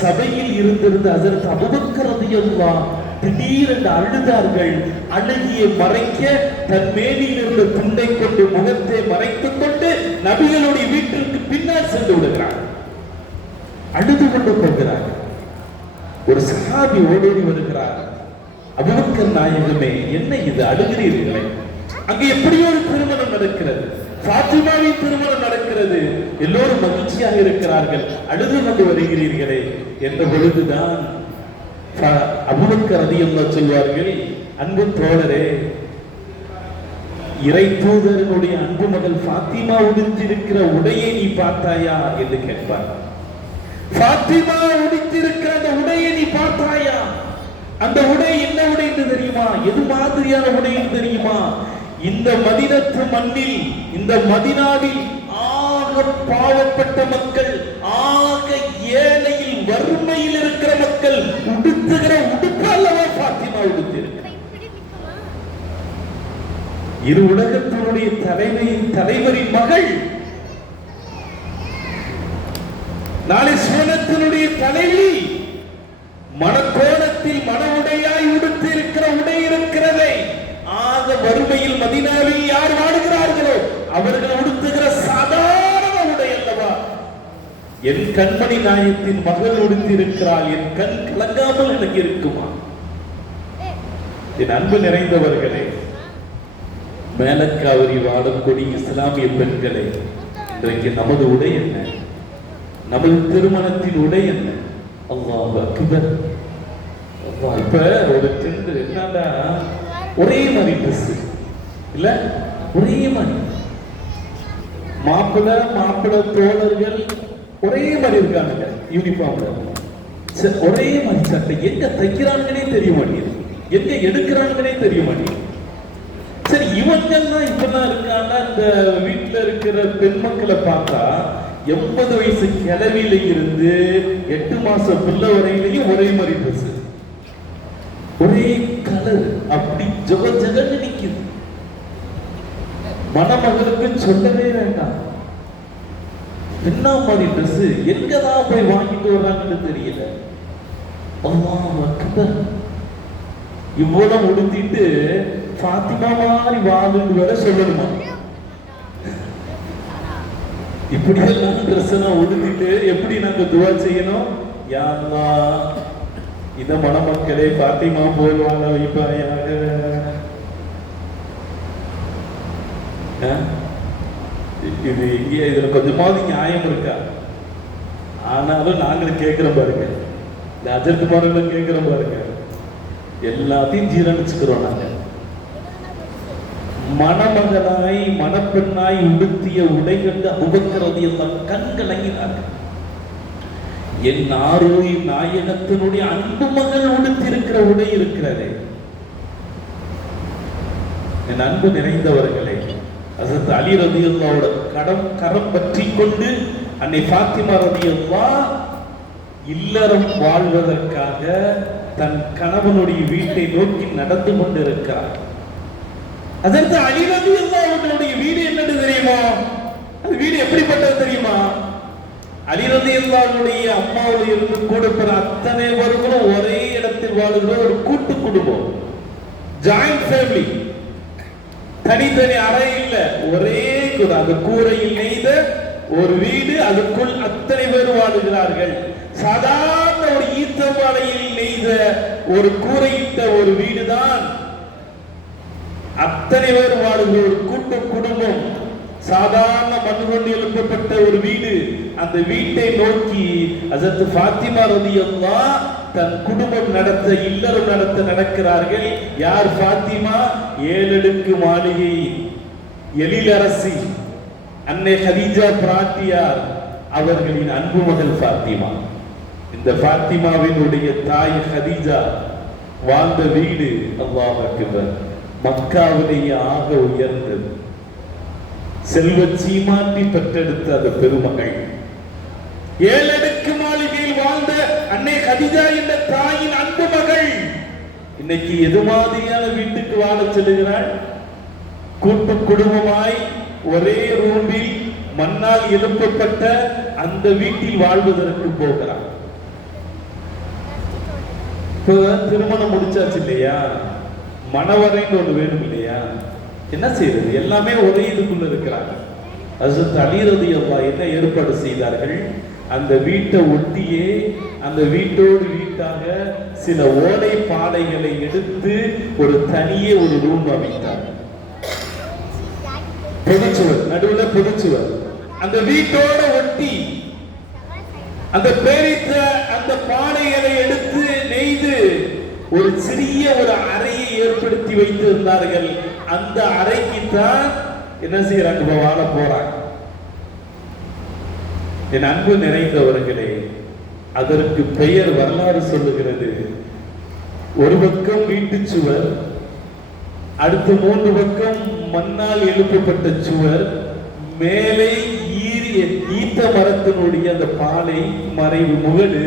சபையில் இருந்திருந்த ஹஸரத் அபூபக்கர் ரலியல்லாஹு திடீரென்று அழுதார்கள். அழுகியை மறைக்க தன் மேனில் இருந்த துண்டை கொண்டு முகத்தை மறைத்துக் கொண்டு நபிகளுடைய வீட்டிற்கு பின்னால் சென்று விடுகிறார். அழுது கொண்டு போகிறார். ஒரு சஹாபி ஓடோடி வருகிறார். அபூபக்கர் நாயகமே, என்ன இது, அழுகிறீர்களே? அங்கே எப்படியோ ஒரு திருமணம் நடக்கிறது, ஃபாத்திமாவின் திருமணம் நடக்கிறது, எல்லோரும் மகிழ்ச்சியாக இருக்கிறார்கள், அழுது கொண்டு வருகிறீர்களே என்ற பொழுதுதான் அபூபக்கர் ரலியல்லாஹு சொல்வார்கள், அன்பு தோழரே, இறை தூதரனுடைய அன்பு மகள் ஃபாத்திமா உடுத்திருக்கிற உடையை நீ பார்த்தாயா என்று கேட்பார். ஃபாத்திமா உடுத்திருக்கிற அந்த உடையை நீ பார்த்தாயா? அந்த உடை என்ன உடை என்று தெரியுமா? எது மாதிரியான உடை என்று தெரியுமா? இந்த மதீனத்து மண்ணில், இந்த மதீனாவில் ஆக பாவப்பட்ட மக்கள், ஆக ஏழையில் வறுமையில் இருக்கிற மக்கள் உடுத்துகிற உடுப்பு அல்லவா ஃபாத்திமா உடுத்திருக்கிறார். இரு உலகத்தினுடைய தலைவரின் மகள், நாளை சுவனத்தினுடைய தலைவி, மணக்கோலத்தில் மணவுடையாய் உடுத்தி இருக்கிற உடை இருக்கிறதே, ஆக வறுமையில் மதீனாவில் யார் வாடுகிறார்களோ அவர்கள் உடுத்துகிற சாதாரண உடை அல்லவா. என் கண்மணி நாயத்தின் மகள் உடுத்தி இருக்கிறாள், என் கண் கலங்காமல் எனக்கு இருக்குமா? என் அன்பு நிறைந்தவர்களே, மேலக்காவிரி வாழக்கூடிய இஸ்லாமிய பெண்களே, இன்றைக்கு நமது உடை என்ன? நமது திருமணத்தின் உடை என்ன? அல்லாஹ் அக்பர். இப்ப ஒரு சென்று என்னடா ஒரே மாதிரி ட்ரெஸ் இல்ல, ஒரே மாதிரி மாப்பிள்ளை தோழர்கள் ஒரே மாதிரி இருக்காங்க யூனிஃபார்ம்ல, ஒரே மாதிரி சட்டை. எங்க தைக்கிறாங்கன்னே தெரிய மாட்டேங்குது, எங்க எடுக்கிறாங்கன்னே தெரிய மாட்டேங்குது. சரி, இவங்கெல்லாம் இப்பதான் இருக்காங்க. இந்த வீட்டுல இருக்கிற பெண் மக்களை பார்த்தா 80 வயசு கிழவியில இருந்து 8 மாச பிள்ளை வரையிலையும் ஒரே மாதிரி ட்ரெஸ், ஒரே கலர், அப்படி ஜக ஜகன்னு நிக்குது. மணமகளுக்கு சொல்லவே வேண்டாம், என்ன மாதிரி ட்ரெஸ், எங்கதான் போய் வாங்கிட்டு வர்றாங்கன்னு தெரியல. அல்லாஹ் அக்பர். இவ்வளவு உடுத்திட்டு ஃபாத்திமா மாதிரி வாழுன்னு வேற சொல்லணுமா? இப்படியெல்லாம் ட்ரெஸ்ஸை உடுத்திட்டு எப்படி நாங்க துவா செய்யணும்? யா அல்லாஹ், இந்த மணமக்களே பாத்திமா போல் வாழ வைப்பாயாக. இது இங்கே இதுல கொஞ்சமாவது நியாயம் இருக்கா? ஆனாலும் நாங்களும் கேட்கிறோம் பாருங்க, இந்த அஜர்குமார்களும் கேட்கிறோம் பாருங்க, எல்லாத்தையும் ஜீரணிச்சுக்கிறோம் நாங்க. மணமகனாய் மணப்பெண்ணாய் உடுத்திய உடை கண்டு அபூபக்கர் ரலியல்லாஹு கண் கலங்கினார்கள். என் ஆரோய் நாயகத்தினுடைய அன்பு மகள் உடுத்திருக்கிற உடை இருக்கிறதே. என் அன்பு நிறைந்தவர்களே, ஹஸரத் அலி ரலியல்லாஹுவோட கரம் பற்றி கொண்டு அன்னை ஃபாத்திமா ரலியல்லாஹு இல்லறம் வாழ்வதற்காக தன் கணவனுடைய வீட்டை நோக்கி நடந்து கொண்டிருக்கிறார். அதற்கு அலி ரலியல்லாஹுடைய வீடு என்னன்னு தெரியுமா? அந்த வீடு எப்படிப்பட்டது தெரியுமா? அலி ரலியல்லாஹுடைய அம்மாவுடைய இருந்து கூட பிற அத்தனை பேர்களும் ஒரே இடத்தில் வாழுகிற ஒரு கூட்டு குடும்பம், ஜாயிண்ட் ஃபேமிலி. தனித்தனி அறை இல்ல, ஒரே அந்த கூரையில் நெய்த ஒரு வீடு, அதுக்குள் அத்தனை பேர் வாழுகிறார்கள். சாதாரண ஒரு ஈத்தவாழையில் நெய்த ஒரு கூரையிட்ட ஒரு வீடுதான் அத்தனை பேர் வாழுகிற ஒரு கூட்டு குடும்பம். சாதாரண மண் கொண்டு எழுப்பப்பட்ட ஒரு வீடு. அந்த வீட்டை நோக்கி ஹஸரத் ஃபாத்திமா ரலியல்லாஹு தன் குடும்பம் நடத்த, இல்லறம் நடத்த நடக்கிறார்கள். யார் ஃபாத்திமா? 7 அடுக்கு மாளிகை எழிலரசி அன்னை கதீஜா பிராட்டியார் அவர்களின் அன்பு மகள் ஃபாத்திமா. இந்த ஃபாத்திமாவினுடைய தாய் கதீஜா வாழ்ந்த வீடு அல்லாஹ் அக்பர், மக்காவிலேயே ஆக உயர்ந்தது. செல்வ சீமாட்டி பெற்றெடுத்த அந்த பெருமகள், 7 அடுக்கு மாளிகையில் வாழ்ந்த அன்னை கதீஜா என்ற தாயின் அன்பு மகள் இன்னைக்கு எது மாதிரியான வீட்டுக்கு வாழ செல்லுகிறாள்? கூட்டு குடும்பமாய் ஒரே ரூமில் மண்ணால் எழுப்பப்பட்ட அந்த வீட்டில் வாழ்வதற்கு போகிறார். திருமணம் முடிச்சாச்சு இல்லையா, மணவரைன்னு ஒண்ணு வேணும் இல்லையா, என்ன செய்யறது? எல்லாமே ஒரே இதுக்குள்ள இருக்கிறாங்க. ஹஸரத் அலி ரலியல்லாஹு என்ன ஏற்பாடு செய்தார்கள்? அந்த வீட்டை ஒட்டியே அந்த வீட்டோடு வீட்டாக சில ஓலை பாடைகளை எடுத்து ஒரு தனியே ஒரு ரூம் அமைத்தார். பொதுச்சுவர், நடுவுல பொதுச்சுவர். அந்த வீட்டோட ஒட்டி அந்த பேரித்த அந்த பாடைகளை எடுத்து நெய்து ஒரு சிறிய ஒரு அறையை ஏற்படுத்தி வைத்திருந்தார்கள். அந்த அறைக்கு தான் என்ன செய்யறாங்க? வாழ போறாங்க. என் அன்பு நிறைந்தவர்களே, அதற்கு பெயர் வரலாறு சொல்லுகிறது. ஒரு பக்கம் வீட்டு சுவர், அடுத்து 3 பக்கம் மண்ணால் எழுப்பப்பட்ட சுவர், மேலே ஈத்த மரத்தினுடைய அந்த பாலை மறைவு முகடு.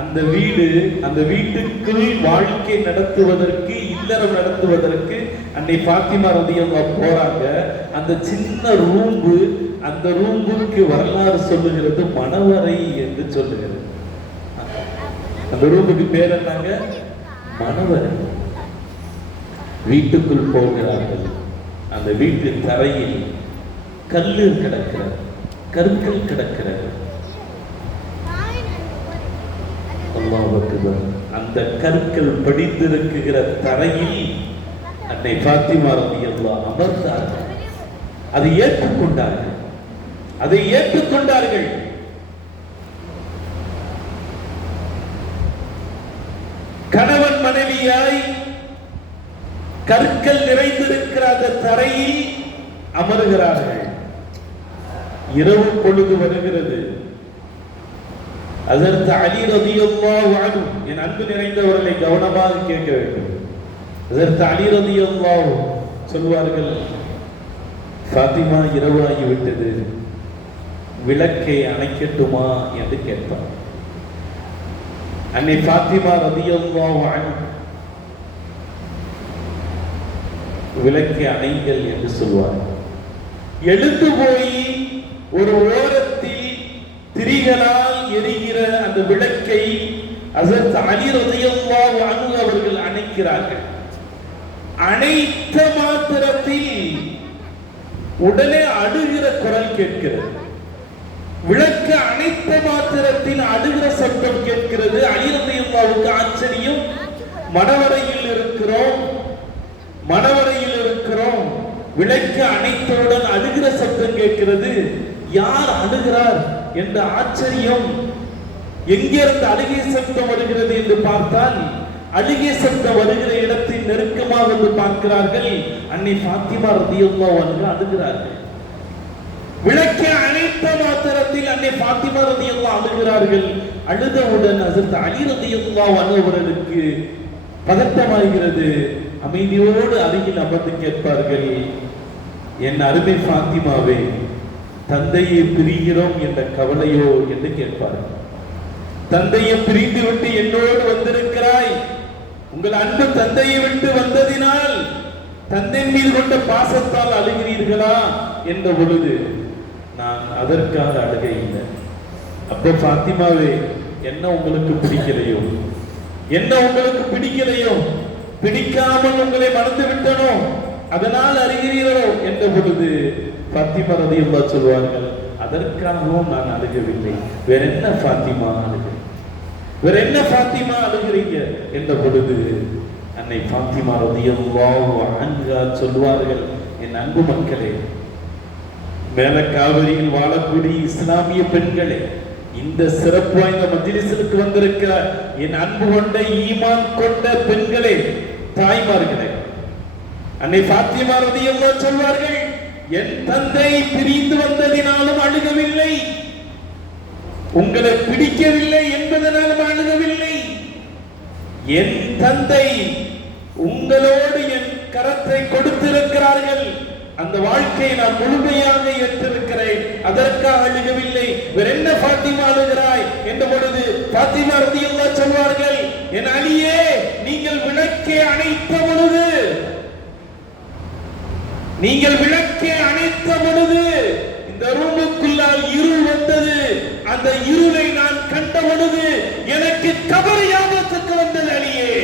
அந்த வீடு, அந்த வீட்டுக்குள் வாழ்க்கை நடத்துவதற்கு, இல்லறம் நடத்துவதற்கு அன்னை ஃபாத்திமா ரலியல்லாஹு போறாங்க. அந்த சின்ன ரூம்பு, அந்த ரூம்புக்கு வரலாறு சொல்லுகிறது மணவறை என்று சொல்லுகிறது. அந்த ரூமுக்கு பேர் என்னங்க? மணவறை. வீட்டுக்குள் போகிறார்கள். அந்த வீட்டின் தரையில் கல்லு கிடக்கிறது, கற்கள் கிடக்கிறது. அல்லாஹ் அக்பர். அந்த கற்கள் படிந்திருக்கிற தரையில் அன்னை ஃபாத்திமா ரலியல்லாஹு அமர்ந்தார்கள். அதை ஏற்றுக்கொண்டார்கள், அதை ஏற்றுக்கொண்டார்கள். கணவன் மனைவியாய் கற்கள் நிறைந்திருக்கிற அந்த தரையில் அமர்கிறார்கள். இரவு பொழுது வருகிறது. ஹஸரத் அலி ரலியல்லாஹு அன்ஹு, என் அன்பு நிறைந்தவர்களை கவனமாக கேட்க வேண்டும். ஹஸரத் அலி ரலியல்லாஹு சொல்வார்கள், ஃபாத்திமா இரவாகிவிட்டது, விளக்கை அணைக்கட்டுமா என்று கேட்பார். அன்னை ஃபாத்திமா ரலியல்லாஹு அன்ஹா விளக்கை அணைங்கள் என்று சொல்வார். எழுந்து போய் ஒரு ஓரத்தில் திரிகளால் எரிகிற அந்த விளக்கை ஹஸரத் அலி ரலியல்லாஹு அன்ஹு அவர்கள் அணைக்கிறார்கள். அணைத்த மாத்திரத்தில் உடனே அழுகிற குரல் கேட்கிறது. விளக்கு அணைத்த மாத்திரத்தில் அழுகிற சத்தம் கேட்கிறது. அலி ரலியல்லாஹுவுக்கு ஆச்சரியம். மணவரையில் இருக்கிறோம், விளக்கு அணைத்தவுடன் அழுகிற சத்தம் கேட்கிறது. யார் அழுகிறார் என்ற ஆச்சரியம். எங்கிருந்து அழுகை சத்தம் வருகிறது என்று பார்த்தால், அழுகை சத்தம் வருகிற இடத்தில் நெருக்கமாக வந்து பார்க்கிறார்கள். அன்னை ஃபாத்திமா ரலியல்லாஹு அன்ஹா அழுகிறார்கள். விளக்கை அணைத்த மாத்திரத்தில் அன்னை ஃபாத்திமா ரலியல்லாஹு அழுகிறார்கள். அழுதவுடன் ஹஜ்ரத் அலி ரலியல்லாஹு அன்ஹு அவர்களுக்கு பதட்டமாகிறது. அமைதியோடு அருகில் அமர்ந்து கேட்பார்கள், என் அருமை ஃபாத்திமாவே, தந்தையை பிரிகிறோம் என்ற கவலையோ என்று கேட்பார்கள். தந்தையை பிரிந்து விட்டு என்னோடு வந்திருக்கிறாய், உங்கள் அன்பு தந்தையை விட்டு வந்ததினால் தந்தை மீது கொண்ட பாசத்தால் அழுகிறீர்களா என்ற பொழுது, நான் அதற்காக அழுகை இல்லை. அப்ப ஃபாத்திமாவே, என்ன உங்களுக்கு பிடிக்கலையோ, பிடிக்காமல் உங்களை மறந்து விட்டனோ, அதனால் அறிகிறீர்களோ என்ற பொழுது ஃபாத்திமா ரலியல்லாஹு சொல்வார்கள், அதற்காகவும் நான் அழுகவில்லை. வேற என்ன ஃபாத்திமா அழுகிறீங்க என்ற பொழுது அன்னை ஃபாத்திமா ரலியல்லாஹு அன்ஹா சொல்வார்கள், என் அன்பு மக்களே, மேல காவிரியில் வாழக்கூடிய இஸ்லாமிய பெண்களே, இந்த சிறப்பு வாய்ந்த மஜ்லிஸுக்கு வந்திருக்க என் அன்பு கொண்ட ஈமான் கொண்ட பெண்களே, தாய்மார்களே, அன்னை ஃபாத்திமா ரலியல்லாஹு சொல்வார்கள், என் தந்தை பிரிந்து வந்ததினாலும் அழுகவில்லை, உங்களை பிடிக்கவில்லை என்பதனாலும் அழுகவில்லை. என் தந்தை உங்களோடு என் கரத்தை கொடுத்திருக்கிறார்கள், அந்த வாழ்க்கையை நான் முழுமையாக ஏற்றிருக்கிறேன், அதற்காக அழுகவில்லை. வேற என்ன ஃபாத்திமா அழுகிறாய் என்ற பொழுது ஃபாத்திமா ரலியல்லாஹு சொல்வார்கள், என் அலியே, நீங்கள் விளக்கை அணைத்த பொழுது இந்த ரூமுக்குள்ளால் இருள் வந்தது. அந்த இருளை நான் கண்ட பொழுது எனக்கு கபர் ஞாபகத்துக்கு வந்தது. அலியே,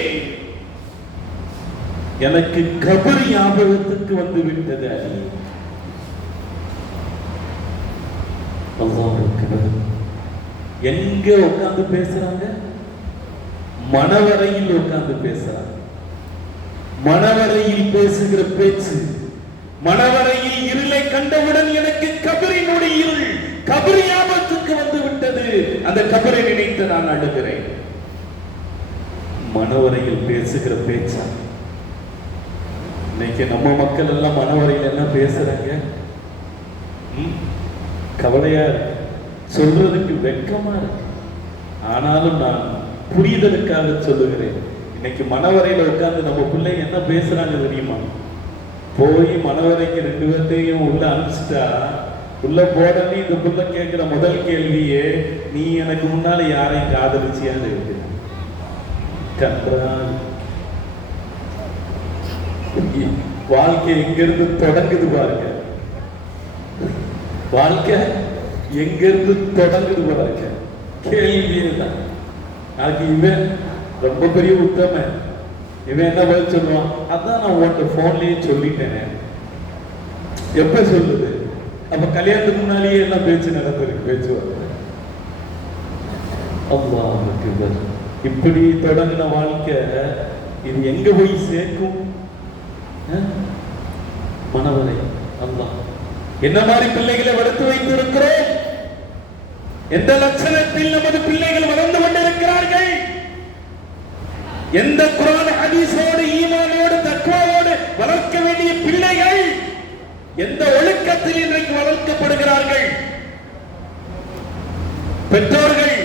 எனக்கு கபர் ஞாபகத்துக்கு வந்து விட்டது. அலி, அல்லாஹ் அக்பர். எங்க உட்கார்ந்து பேசுறாங்க? மணவரையில் உட்கார்ந்து பேசுறாங்க. மணவரையில் பேசுகிற பேச்சு, மணவரையில் இருளை கண்டவுடன் எனக்கு கபரினுடைய இருள், கபர் ஞாபகத்துக்கு வந்து விட்டது. அந்த கபரை நினைத்து நான் அழுகிறேன். மணவரையில் பேசுகிற பேச்சா? இன்னைக்கு நம்ம மக்கள் எல்லாம் மனவரையில் என்ன பேசுறாங்க? கவலையா இருக்கு, சொல்றதுக்கு வெட்கமா இருக்கு. ஆனாலும் நான் புரிதலுக்காக சொல்லுகிறேன். இன்னைக்கு மனவரையில உட்கார்ந்து நம்ம பிள்ளைங்க என்ன பேசுறாங்க தெரியுமா? போய் மனவரைக்கு 2 பேர்த்தையும் உள்ள அனுப்பிச்சிட்டா, உள்ள போடனே இந்த புள்ள கேட்கிற முதல் கேள்வியே, நீ எனக்கு முன்னால யாரையும் காதலிச்சியான்னு இருக்கு. கன்றால் வாழ்க்கை எங்கிருந்து தொடங்குது பாருங்க. வாழ்க்கை எங்கிருந்து தொடங்குது பாருங்க. கேள்விதான். அதுக்கு இவன் ரொம்ப பெரிய உத்தம, இவன் என்ன பதில் சொல்லுவான்? அதான் நான் உன்கிட்ட போன்லயே சொல்லிட்டேனே. எப்ப சொல்லுது? அப்ப கல்யாணத்துக்கு முன்னாலேயே என்ன பேச்சு நடந்திருக்கு? பேச்சுவாங்க. அல்லாஹ் அக்பர். இப்படி தொடங்கின வாழ்க்கை இது எங்க போய் சேர்க்கும்? மனவரை. அல்லாஹ் என்ன மாதிரி பிள்ளைகளை வளர்த்து வைத்திருக்கிறோம்? எந்த லட்சணத்தில் நமது பிள்ளைகள் வளர்ந்து கொண்டிருக்கிறார்கள்? எந்த குர்ஆன் ஹதீஸோடு ஈமானோடு தக்வாவோடு வளர்க்க வேண்டிய பிள்ளைகள் எந்த ஒழுக்கத்தில் இன்றைக்கு வளர்க்கப்படுகிறார்கள்? பெற்றோர்கள்,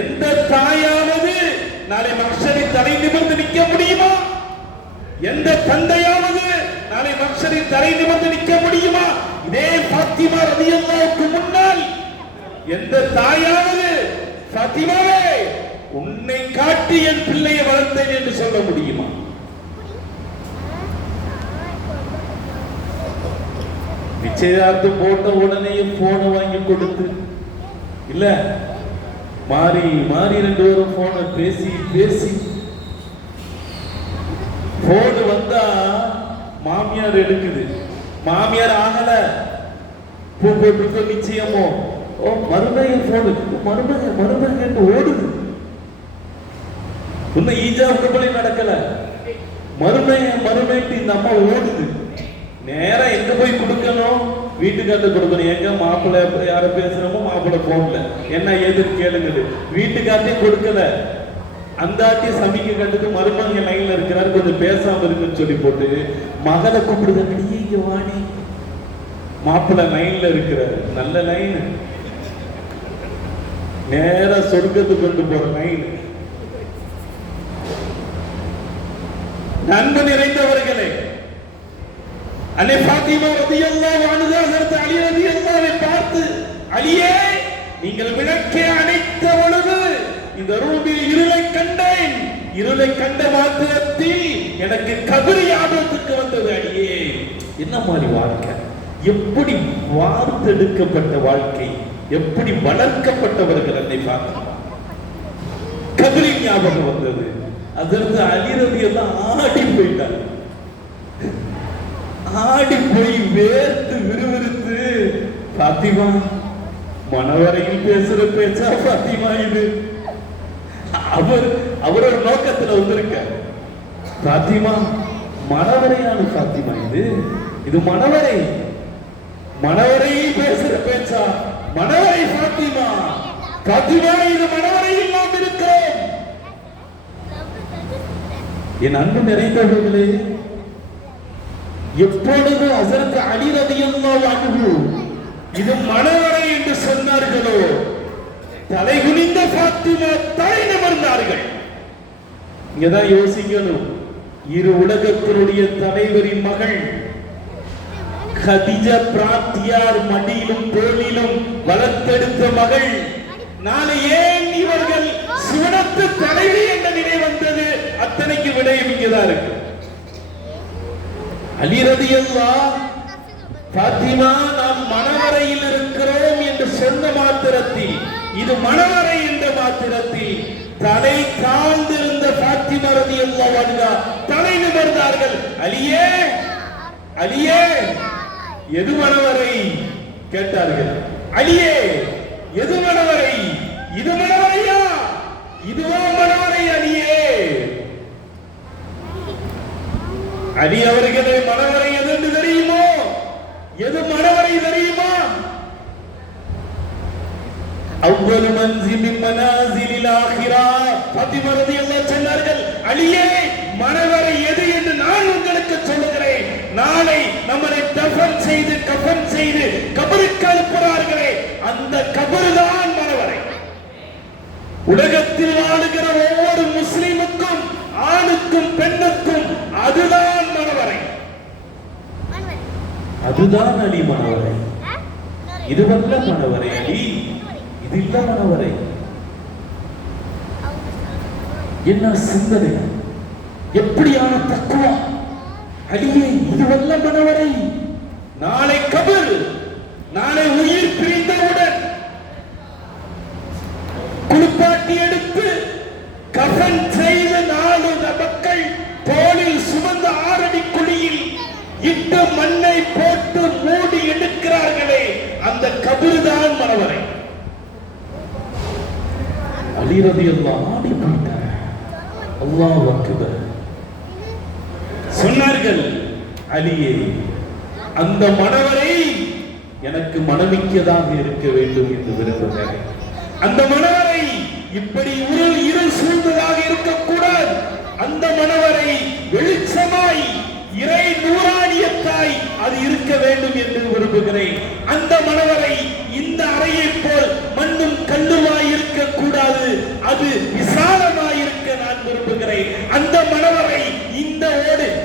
எந்த தாயாவது நாளை மஹ்ஷரில் தலை நிமிர்ந்து நிற்க முடியுமா? எந்த தந்தையாவது நாளை மஹ்ஷரில் தலை நிமிர்ந்து நிற்க முடியுமா? இதே ஃபாத்திமா ரலியல்லாஹுக்கு முன்னால் எந்த தாயாவது ஃபாத்திமாவே, உன்னை காட்டி என் பிள்ளையை வளர்த்தேன் என்று சொல்ல முடியுமா? நிச்சயதார்த்தம் போட்ட உடனே போனை வாங்கி கொடுத்து, இல்ல மாறி மாறி 2 பேரும் போனை பேசி பேசி, போன் வந்தா மாமியார் எடுக்குது, மாமியார் ஆகல, பூ போட்டு நிச்சயமோ ஓ மருமையை போடு, மருமகன் ஓடுது. இன்னும் ஈஜாப் கபலி நடக்கல, மருமைட்டு இந்த அம்மா ஓடுது. நேரம் எங்க போய் கொடுக்கணும்? வீட்டுக்கார்ட்ட கொடுக்கணும். எங்க மாப்பிள்ளை யார பேசுறோமோ மாப்பிள்ளை போன்ல என்ன ஏதுன்னு கேளுங்க. வீட்டுக்கார்ட்டையும் கொடுக்கல. அந்த ஆட்டி சமிக்க கண்டுட்டு மருமகன் லைன்ல இருக்கிறாரு, கொஞ்சம் பேசாம இருக்குன்னு சொல்லி போட்டு மகளை கூப்பிடுங்க, இங்க வாணி. மாப்பிள்ளை லைன்ல இருக்கிறாரு, நல்ல லைன், நேரா சொர்க்கத்துக்கு கொண்டு போற லைன். நன்மை நிறைந்தவர்களே, அன்னை ஃபாத்திமா ரலியல்லாஹு அன்ஹா ஹஜ்ரத் அலி ரலியல்லாஹு பார்த்து, அலியே நீங்கள் விளக்கை அணைத்த பொழுது இந்த ரூமில் இருளை கண்டேன். இருளை கண்ட மாத்திரத்தில் எனக்கு கபர் ஞாபகத்துக்கு வந்தது. அடியே என்ன மாதிரி வாழ்க்கை, எப்படி வார்த்தெடுக்கப்பட்ட வாழ்க்கை, எப்படி வளர்க்கப்பட்டவர்கள் அன்னை ஃபாத்திமா. கபர் ஞாபகம் வந்தது. அதற்கு அலி ரலியல்லாஹு ஆடி போயிட்டார். ஆடி போய் வேர்த்து விறுவிறுத்து, ஃபாத்திமா மனவரையில் பேசுற பேச்சா ஃபாத்திமா இது? அவரோட நோக்கத்துல வந்திருக்க. ஃபாத்திமா மனவரையான ஃபாத்திமா இது மனவரை பேசுற பேச்சா? மனவரை ஃபாத்திமா, ஃபாத்திமா இது மனவரையில் நாம் இருக்கிறோம். என் அன்பு நிறைந்தவர்களே, எப்பொழுது ஹஜ்ரத் அலி ரலியல்லாஹு அன்ஹு இது மனவரை என்று சொன்னார்களோ, தலைகுனிந்த ஃபாத்திமா தலை நிமிர்ந்தார்கள். இங்கதான் யோசிக்கணும். இரு உலகத்தினுடைய தலைவரின் மகள் கதிஜா பிராத்தியார் மடியிலும் தோளிலும் வளர்த்தெடுத்த மகள். நாளை ஏன் இவர்கள் சுவனத்து தலைவி என்ற நிலை வந்தது? அத்தனைக்கு விடயம் இங்கதான் இருக்கு. அலி ரலியல்லாஹு ஃபாத்திமா நாம் மனவரையில் இருக்கிறோம் என்று சொன்ன மாத்திரத்தில், இது மனவரை என்ற மாத்திரத்தில் தலை தாழ்ந்திருந்த ஃபாத்திமா ரலியல்லாஹு அன்ஹா தலை நிமிர்ந்தார்கள். அலியே அலியே எது மனவரை கேட்டார்கள். அலியே எது மனவரை? இது மனவரையா? இதுவா மனவரை? அலியே அலி அவர்களே, மனவரை எது என்று தெரியுமோ? எது மனவரை தெரியுமா? அவ்வளவு மன்சிலின் மனாசிலில் ஆகிரா. ஃபாத்திமா ரலியல்லாஹு சொன்னார்கள், அலியே மனவரை எது என்று நான் உங்களுக்கு சொல்லுகிறேன். நாளை நம்மளை தஃபன் செய்து கஃபன் செய்து கபருக்கு அனுப்புகிறார்களே, அந்த கபர் தான் மனவரை. உலகத்தில் வாழுகிற ஒவ்வொரு முஸ்லிமுக்கும், ஆணுக்கும் பெண்ணுக்கும் அதுதான் மனவரை. அதுதான் அலி மனவரை. இதுவல்ல மனவரை அலி, இது இல்ல மனவரை. என்ன சிந்தனை, எப்படியான தக்குவா! அலியே இதுவல்ல மனவரை. நாளை கபர், நாளை உயிர் பிரிந்தவுடன் குளிப்பாட்டி எடுத்து கஃன் செய்த 4 மக்கள் தோளில் சுமந்த 6 அடி குழியில் இட்டு மண்ணை போட்டு மூடி எடுக்கிறார்களே, அந்த கபர் தான் மனவரை. அலி ரலியல்லாஹு ஆடி போயிட்டார். அல்லாஹ் அக்பர். சொன்னார்கள், அலியே அந்த மனவரை எனக்கு மனமிக்கதாக இருக்க வேண்டும் என்று விரும்புகிறேன். அந்த மனவரை இப்படி இருள் சூழ்ந்ததாக இருக்கக்கூடாது. அந்த மனவரை வெளிச்சமாய் இறை நூறானியத்தாய் அது இருக்க வேண்டும் என்று விரும்புகிறேன். அந்த மனவரை இந்த அறையை போல் மண்ணும் கல்லுமாய் இருக்கக்கூடாது, அது விசாலமாய் இருக்க நான் விரும்புகிறேன். அந்த மனவரை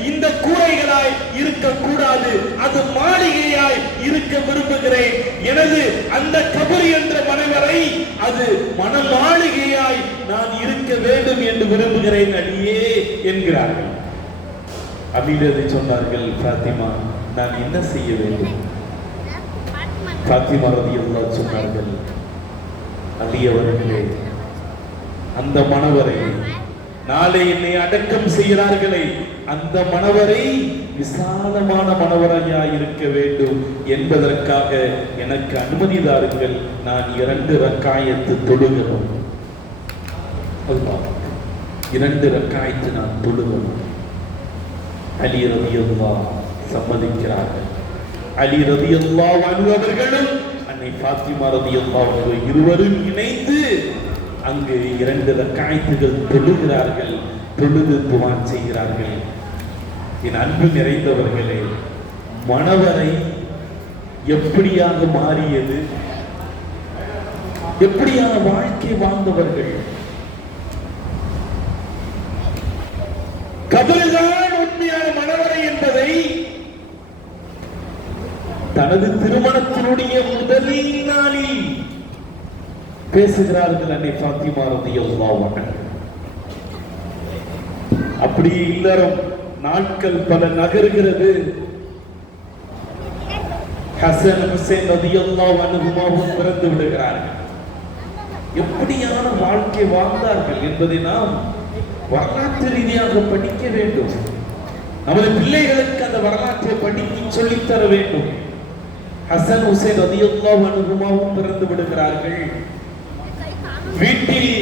இந்த கூரைகளாய் இருக்கக்கூடாது, அது மாளிகையாய் இருக்க விரும்புகிறேன். எனது அந்த கபர் என்ற மனவரை அது மன மாளிகையாய் நான் இருக்க வேண்டும் என்று விரும்புகிறேன் அடியே என்கிறார்கள். அபிலதை சொன்னார்கள், ஃபாத்திமா நான் என்ன செய்ய வேண்டும்? ஃபாத்திமா ரலியல்லாஹு சொன்னார்கள், அலி அவர்களே அந்த மனவரை நாளை என்னை அடக்கம் செய்கிறார்களே, அந்த மணவரை விசாலமான மணவரையா இருக்க வேண்டும் என்பதற்காக எனக்கு அனுமதி தாருங்கள், நான் 2 ரக்காயத்து தொழுகிறோம். 2 ரக்காயத்து நான் தொழுகிறோம். அலி ரலியல்லாஹு சம்மதிக்கிறார்கள். அலி ரலியல்லாஹு அன்ஹு அவர்களும் அன்னை ஃபாத்திமா ரலியல்லாஹு அன்ஹா இருவரும் இணைந்து அங்கு 2 ரக்காயத்துகள் தொழுகிறார்கள். தொழுது துஆ செய்கிறார்கள். என் அன்பு நிறைந்தவர்களே, மணவரை எப்படியாக மாறியது, எப்படியான வாழ்க்கை வாழ்ந்தவர்கள். கபர்தான் உண்மையான மணவரை என்பதை தனது திருமணத்தினுடைய முதலில் நாளில் பேசுகிறார்கள் அன்னை ஃபாத்திமா ரலியல்லாஹு அன்ஹா. அப்படி இல்லறம் நாட்கள் பல நகர்கிறது. ஹசன் ஹுசைன் ரலியல்லாஹு அன்ஹுமாவும் பிறந்து விடுகிறார்கள். எப்படியான வாழ்க்கை வாழ்ந்தார்கள் என்பதை நாம் வரலாற்று ரீதியாக படிக்க வேண்டும். நமது பிள்ளைகளுக்கு அந்த வரலாற்றை படிக்க சொல்லித்தர வேண்டும். ஹசன் ஹுசைன் ரலியல்லாஹு அன்ஹுமாவும் பிறந்து விடுகிறார்கள். வீட்டில்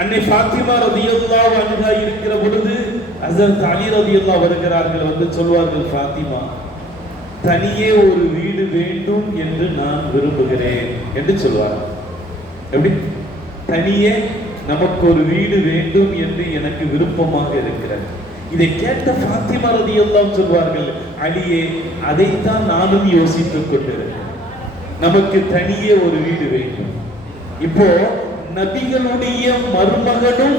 அன்னை ஃபாத்திமா ரலியல்லாஹு அன்ஹா இருக்கிற பொழுது ஹஸரத் அலி ரலியல்லாஹு வருகிறார்கள். வந்து சொல்வார்கள், ஃபாத்திமா, தனியே ஒரு வீடு வேண்டும் என்று நான் விரும்புகிறேன் என்று சொல்வார்கள். எப்படி? தனியே நமக்கு ஒரு வீடு வேண்டும் என்று எனக்கு விருப்பமாக இருக்கிறது. இதை கேட்ட ஃபாத்திமா ரலியல்லாஹு சொல்வார்கள், அலியே, அதைத்தான் நானும் யோசித்துக் கொண்டிருக்கிறேன். நமக்கு தனியே ஒரு வீடு வேண்டும். இப்போ நபிகளுடைய மருமகனும்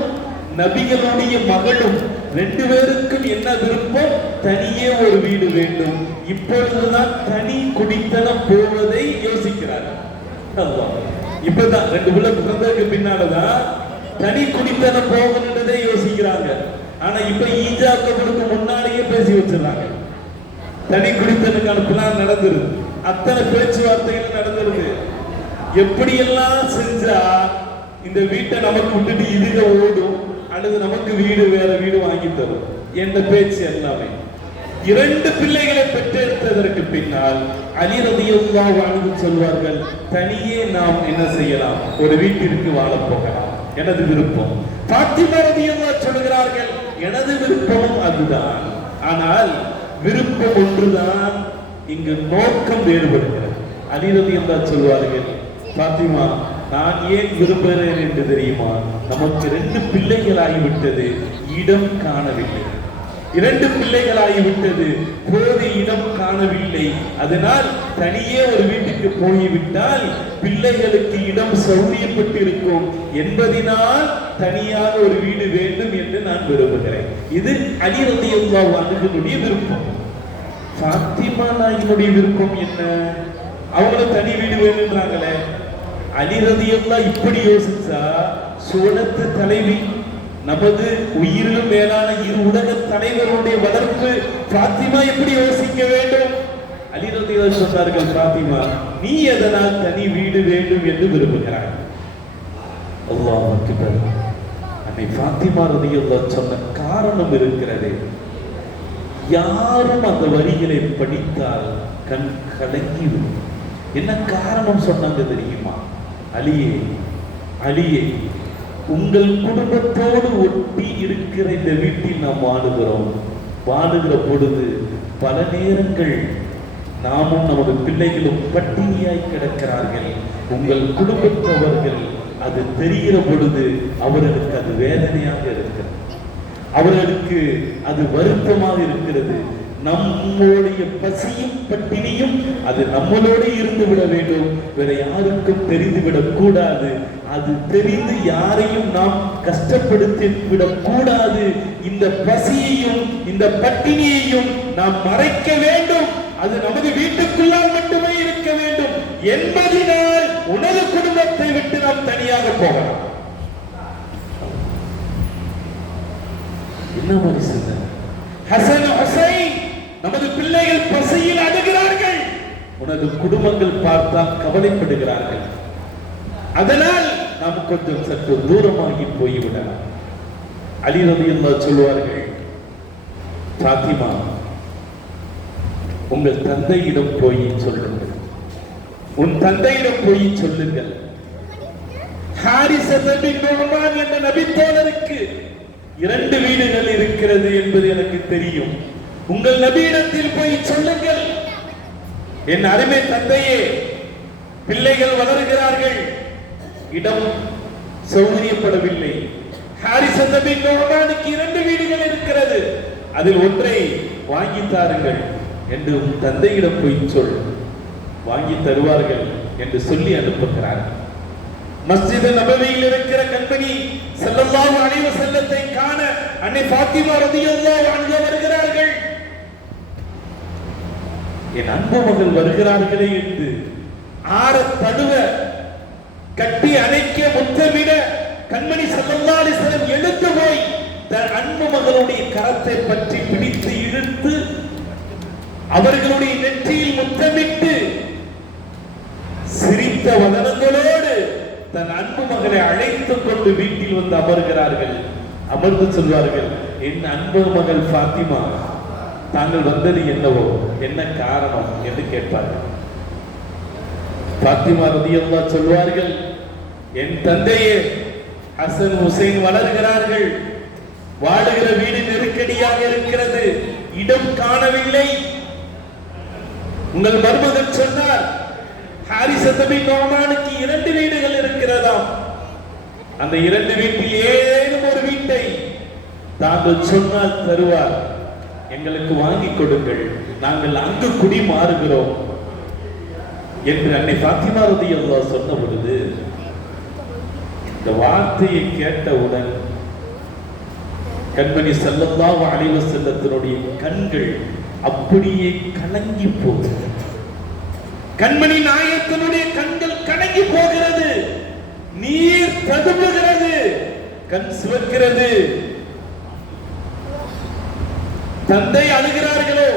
நபிகளுடைய மகளும் 2 பேருக்கும் என்ன விருப்பம்? தனியே ஒரு வீடு வேண்டும். இப்பொழுதுதான் தனி குடித்தனம் போவதை யோசிக்கிறார்கள். இப்பதான் 2 பிள்ளை பிறந்ததுக்கு பின்னாலதான் தனி குடித்தனம் போகணுன்றதை யோசிக்கிறாங்க. ஆனா இப்ப ஈஜாக்கப்படுக்கு முன்னாலேயே பேசி வச்சிடறாங்க. தனி குடித்தனுக்கான பிளான் நடந்துருது. அத்தனை பேச்சுவார்த்தைகள் நடந்துருது. எப்படியெல்லாம் செஞ்சா இந்த வீட்டை நமக்கு விட்டுட்டு இதுக ஓடும் அல்லது நமக்கு வீடு வேற வீடு வாங்கி தரும் என்ற பேச்சு எல்லாமே. 2 பிள்ளைகளை பெற்றெடுத்ததற்கு பின்னால் அலி ரலியல்லாஹு அன்ஹு சொல்வார்கள், தனியே நாம் என்ன செய்யலாம்? ஒரு வீட்டிற்கு வாழ போகலாம், எனது விருப்பம். ஃபாத்திமா ரலியல்லாஹு சொல்கிறார்கள், எனது விருப்பமும் அதுதான். ஆனால் விருப்பம் ஒன்றுதான், இங்கு நோக்கம் வேறுபடுகிறது. அலி ரலியல்லாஹு சொல்வார்கள், ஃபாத்திமா, நான் ஏன் விரும்புகிறேன் என்று தெரியுமா? நமக்கு 2 பிள்ளைகளாகிவிட்டது, இடம் காணவில்லை. 2 பிள்ளைகளாகிவிட்டது, போது இடம் காணவில்லை. அதனால் தனியே ஒரு வீட்டுக்கு போய்விட்டால் பிள்ளைகளுக்கு இடம் சௌரியப்பட்டு இருக்கும் என்பதனால் தனியாக ஒரு வீடு வேண்டும் என்று நான் விரும்புகிறேன். இது அலி ரலியல்லாஹு அன்ஹுவுடைய விருப்பம். ஃபாத்திமா நாயினுடைய விருப்பம் என்ன? அவங்களும் தனி வீடு வேணும்ன்றாங்களே. அலி ரலியல்லாஹு இப்படி யோசிச்சா, சோழத்து தலைவி, நமது உயிரிலும் மேலான 2 உலக தலைவருடைய வளர்ப்பு ஃபாத்திமா எப்படி யோசிக்க வேண்டும்? அலி ரலியல்லாஹு சொன்னார்கள், ஃபாத்திமா, நீ எதனால் தனி வீடு வேண்டும் என்று விரும்புகிறாய்? அல்லாஹ் அக்பர். அன்னை ஃபாத்திமா ரலியல்லாஹு சொன்ன காரணம் இருக்கிறது. யாரும் அந்த வரிகளை படித்தால் கண் கலங்கிவிடும். என்ன காரணம் சொன்னாங்க தெரியுமா? அலியே, அலியே, உங்கள் குடும்பத்தோடு ஒட்டி இருக்கிற இந்த வீட்டில் நாம் வாழுகிற பொழுது பல நேரங்கள் நாமும் நமது பிள்ளைகளும் பட்டினியாய் கிடக்கிறார்கள். உங்கள் குடும்பத்தவர்கள் அது தெரிகிற பொழுது அவர்களுக்கு அது வேதனையாக இருக்கிறது, அவர்களுக்கு அது வருத்தமாக இருக்கிறது. நம்முடைய பசியும் பட்டினியும் அது நம்மளோடு இருந்து விட வேண்டும், வேற யாருக்கும் தெரிந்து விடக் கூடாது. அது தெரிந்து யாரையும் நாம் கஷ்டப்படுத்தி விடக் கூடாது. இந்த பசியையும் இந்த பட்டினியையும் நாம் மறைக்க வேண்டும். அது நமது வீட்டுக்குள்ளால் மட்டுமே இருக்க வேண்டும் என்பதினால் உனது குடும்பத்தை விட்டு நாம் தனியாக போகலாம். என்ன மாதிரி சொன்னார்? ஹசன் ஹுசைன், நமது பிள்ளைகள் பசியில் அழுகிறார்கள், உனது குடும்பங்கள் பார்த்தால் கவலைப்படுகிறார்கள். அதனால் நாம் கொஞ்சம் சற்று தூரமாகி போய்விடலாம். அலி ரலியல்லாஹு சொல்வார்கள், பாத்திமா உங்கள் தந்தையிடம் போய் சொல்லுங்கள், உன் தந்தையிடம் போய் சொல்லுங்கள், ஹாரிஸா பின் நுஅமான் என்ற நபித்தோழருக்கு 2 வீடுகள் இருக்கிறது என்பது எனக்கு தெரியும். உங்கள் நபியிடத்தில் போய் சொல்லுங்கள், என் அருமை தந்தையே, பிள்ளைகள் வளர்கிறார்கள், இடம் சௌகரியப்படவில்லை. ஹாரிஸா பின் நுஅமானுக்கு 2 வீடுகள் இருக்கிறது, அதில் ஒன்றை வாங்கி தாருங்கள் என்று உன் தந்தையிடம் போய் சொல், வாங்கி தருவார்கள் என்று சொல்லி அனுப்புகிறார்கள். மஸ்ஜித் நபவியில் இருக்கிற கண்மணி ஸல்லல்லாஹு அலைஹி வஸல்லத்தை காண அன்னை ஃபாத்திமா ரலியல்லாஹு அன்ஹா வருகிறார்கள். என் அன்பு மகள் வருகிறார்களே என்று ஆற தழுவ, கட்டி அணைக்க, முத்தமிட கண்மணி ஸல்லல்லாஹு அலைஹி வஸல்லம் எழுந்து போய் தன் அன்பு மகளுடைய கரத்தை பற்றி பிடித்து இழுத்து அவர்களுடைய நெற்றியில் முத்தமிட்டு சிரித்த வதனங்களோடு தன் அன்பு மகளை அழைத்துக் கொண்டு வீட்டில் வந்து அமர்கிறார்கள். அமர்ந்து சொல்வார்கள், என் அன்பு மகள் ஃபாத்திமா, தாங்கள் வந்தது என்னவோ, என்ன காரணம் என்று கேட்பார்கள். ஃபாத்திமா ரலியல்லாஹு சொல்வார்கள், என் தந்தையே ஹசன் ஹுசைன் வளர்கிறார்கள், வாழுகிற வீடு நெருக்கடியாக இருக்கிறது, இடம் காணவில்லை. உங்கள் மருமகன் சொன்னார், ஹாரிஸா பின் நுஅமானுக்கு 2 வீடுகள் இருக்கிறதாம், அந்த 2 வீட்டில் ஏதேனும் ஒரு வீட்டை தாங்கள் சொன்னால் தருவார், எங்களுக்கு வாங்கி கொடுங்கள், நாங்கள் அங்கு குடி மாறுகிறோம் என்று அன்னை ஃபாத்திமா ரலியல்லாஹு சொன்ன பொழுது, இந்த வார்த்தையை கேட்டவுடன் கண்மணி ஸல்லல்லாஹு அலைஹி வஸல்லத்தினுடைய கண்கள் அப்படியே கலங்கி போகிறது. கண்மணி நாயகத்தினுடைய கண்கள் கலங்கி போகிறது, நீர் ததும்புகிறது, கண் சிவக்கிறது. தந்தை அழுகிறார்களோ,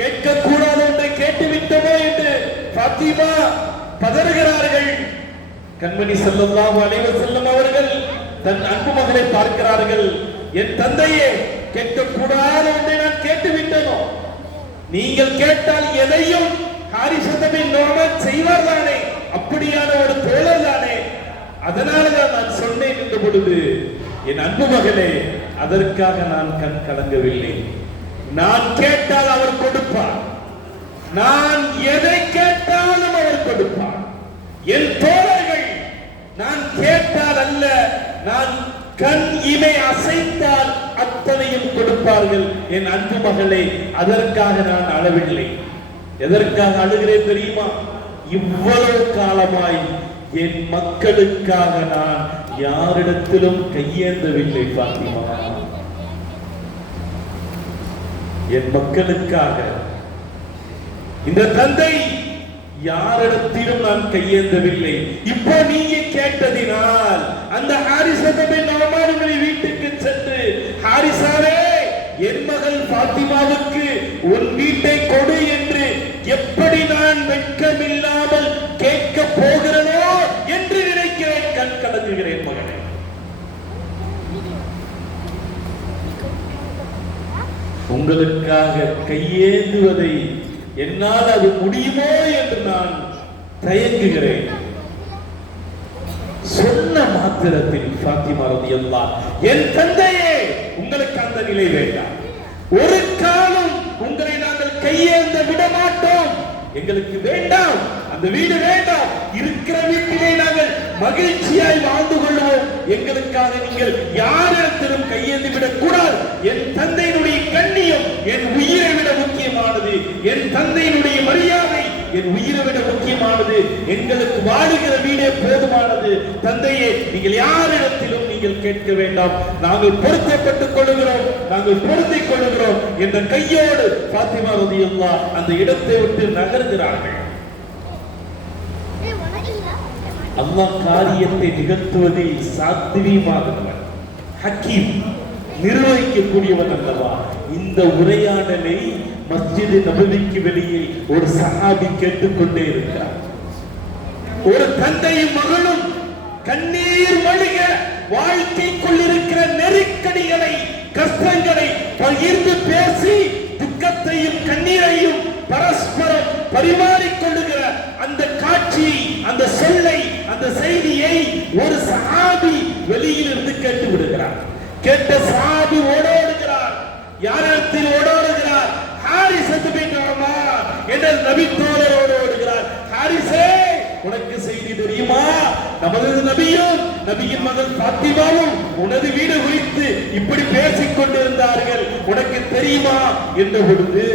கேட்கக்கூடாத ஒன்றை கேட்டுவிட்டமோ என்று ஃபாத்திமா பதறுகிறார்கள். கண்மணி ஸல்லல்லாஹு அலைஹி வஸல்லம் அவர்கள் தன் அன்பு மகளை பார்க்கிறார்கள். என் தந்தையே, கேட்கக்கூடாத ஒன்றை நான் கேட்டுவிட்டனோ, நீங்கள் கேட்டால் எதையும் ஹாரிஸா பின் நுஅமான் செய்வார் தானே, அப்படியான ஒரு தோழர் தானே, அதனாலதான் நான் சொன்னேன் என்ற பொழுது, என் அன்பு மகளே, அதற்காக நான் கண் கலங்கவில்லை. நான் கேட்டால் அவர் கொடுப்பார், நான் எதை கேட்டாலும் அவர் கொடுப்பார். என் தோழர்கள் நான் கேட்டால் அல்ல, நான் கண் இமை அசைத்தால் அத்தனையும் கொடுப்பார்கள். என் அன்பு மகளே, அதற்காக நான் அழவில்லை. எதற்காக அழுகிறேன் தெரியுமா? இவ்வளவு காலமாய் என் மக்களுக்காக நான் யாரிடத்திலும் கையேந்தவில்லை ஃபாத்திமா. என் மக்களுக்காக இந்த தந்தை யாரிடத்திலும் நான் கையேந்தவில்லை. இப்போ நீங்க கேட்டதினால் அந்த ஹாரிஸா பின் நுஅமானுடைய வீட்டுக்கு சென்று, ஹாரிஸாவே, என் மகள் ஃபாத்திமாவுக்கு உன் வீட்டை கொடு என்று எப்படி நான் வெட்கமில்லாமல் கேட்க போகிறனோ என்று நினைக்கிறேன், கண் கலங்குகிறேன் மகனே. உங்களுக்காக கையேந்துவதை என்னால் அது முடியுமோ என்று நான் தயங்குகிறேன். சொன்ன மாத்திரத்தில் ஃபாத்திமா ரலியல்லாஹு, என் தந்தையே, உங்களுக்கு அந்த நிலை வேண்டாம், ஒரு காலம் உங்களை நாங்கள் கையேந்த விட மாட்டோம், எங்களுக்கு வேண்டாம், அந்த வீடு வேண்டாம், இருக்கிற வீட்டிலே நாங்கள் மகிழ்ச்சியாய் வாழ்ந்து கொள்வோம், எங்களுக்காக நீங்கள் யாரிடத்திலும் கையேந்தி விடக் கூடாது. என் தந்தையினுடைய கண்ணியம் என் உயிரை விட முக்கியமானது, என் தந்தையினுடைய மரியாதை என் உயிரை விட முக்கியமானது, எங்களுக்கு வாழுகிற வீடே போதுமானது. தந்தையே, நீங்கள் யாரிடத்திலும் நீங்கள் கேட்க வேண்டாம், நாங்கள் பொருத்தப்பட்டுக் கொள்கிறோம், நாங்கள் பொருந்திக் கொள்கிறோம் என்ற கையோடு ஃபாத்திமா ரலியல்லாஹு அந்த இடத்தை விட்டு நகர்கிறார்கள். அல்லாஹ் காரியத்தை நிகழ்த்துவதில் சாத்தியமானவன், ஹக்கீம், நிர்வகிக்கக்கூடியவன் அல்லவா. இந்த உரையாடலை மஸ்ஜித் நபவிக்கு வெளியே ஒரு சஹாபி கேட்டுக்கொண்டே இருக்கிறார். ஒரு தந்தையும் மகளும் கண்ணீர் மல்க வாழ்க்கைக்குள் இருக்கிற நெருக்கடி நெருக்கடிகளை, கஷ்டங்களை பகிர்ந்து பேசி துக்கத்தையும் கண்ணீரையும் பரஸ்பரம் பரிமாறிக்கொள்ளுகிற அந்த காட்சி, அந்த சொல்லை, அந்த செய்தியை ஒரு சஹாபி வெளியில் இருந்து கேட்டு விடுகிறார். கேட்ட சஹாபி ஓடோடுகிறார். யாரிடத்தில் ஓடோடுகிறார்? ஹாரிஸத் பின் உமர் என்ற நபி தோழரோடு ஓடுகிறார். ஹாரிஸே, உனக்கு செய்தி தெரியுமா? நமது நபியும் நபியின் மகள் பாத்திமாவும் உனது வீடு குறித்து இப்படி பேசிக் கொண்டிருந்தார்கள், உனக்கு தெரியுமா என்ற பொழுது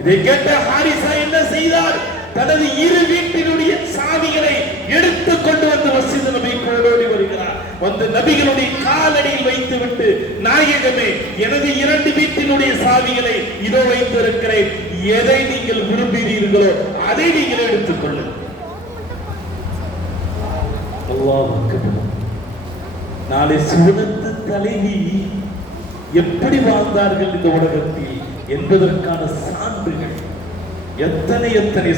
இதை கேட்ட ஹாரிஸா என்ன செய்தார்? தனது இரு வீட்டினுடைய சாவிகளை எடுத்துக் கொண்டு வந்து மஸ்ஜித் நபிக்குள் ஓடி வருகிறார். வந்து நபிகளுடைய காலடியில் வைத்துவிட்டு, நாயகமே, எனது 2 வீட்டினுடைய சாவிகளை இதோ வைத்திருக்கிறேன், எதை நீங்கள் விரும்புகிறீர்களோ அதை நீங்கள் எடுத்துக் கொள்ளுங்கள். அல்லாஹ் அக்பர். நாளை சுவனத்து தலைவி எப்படி வாழ்ந்தார்கள் இந்த உலகத்தில் என்பதற்கான சான்றுகள் எத்தனை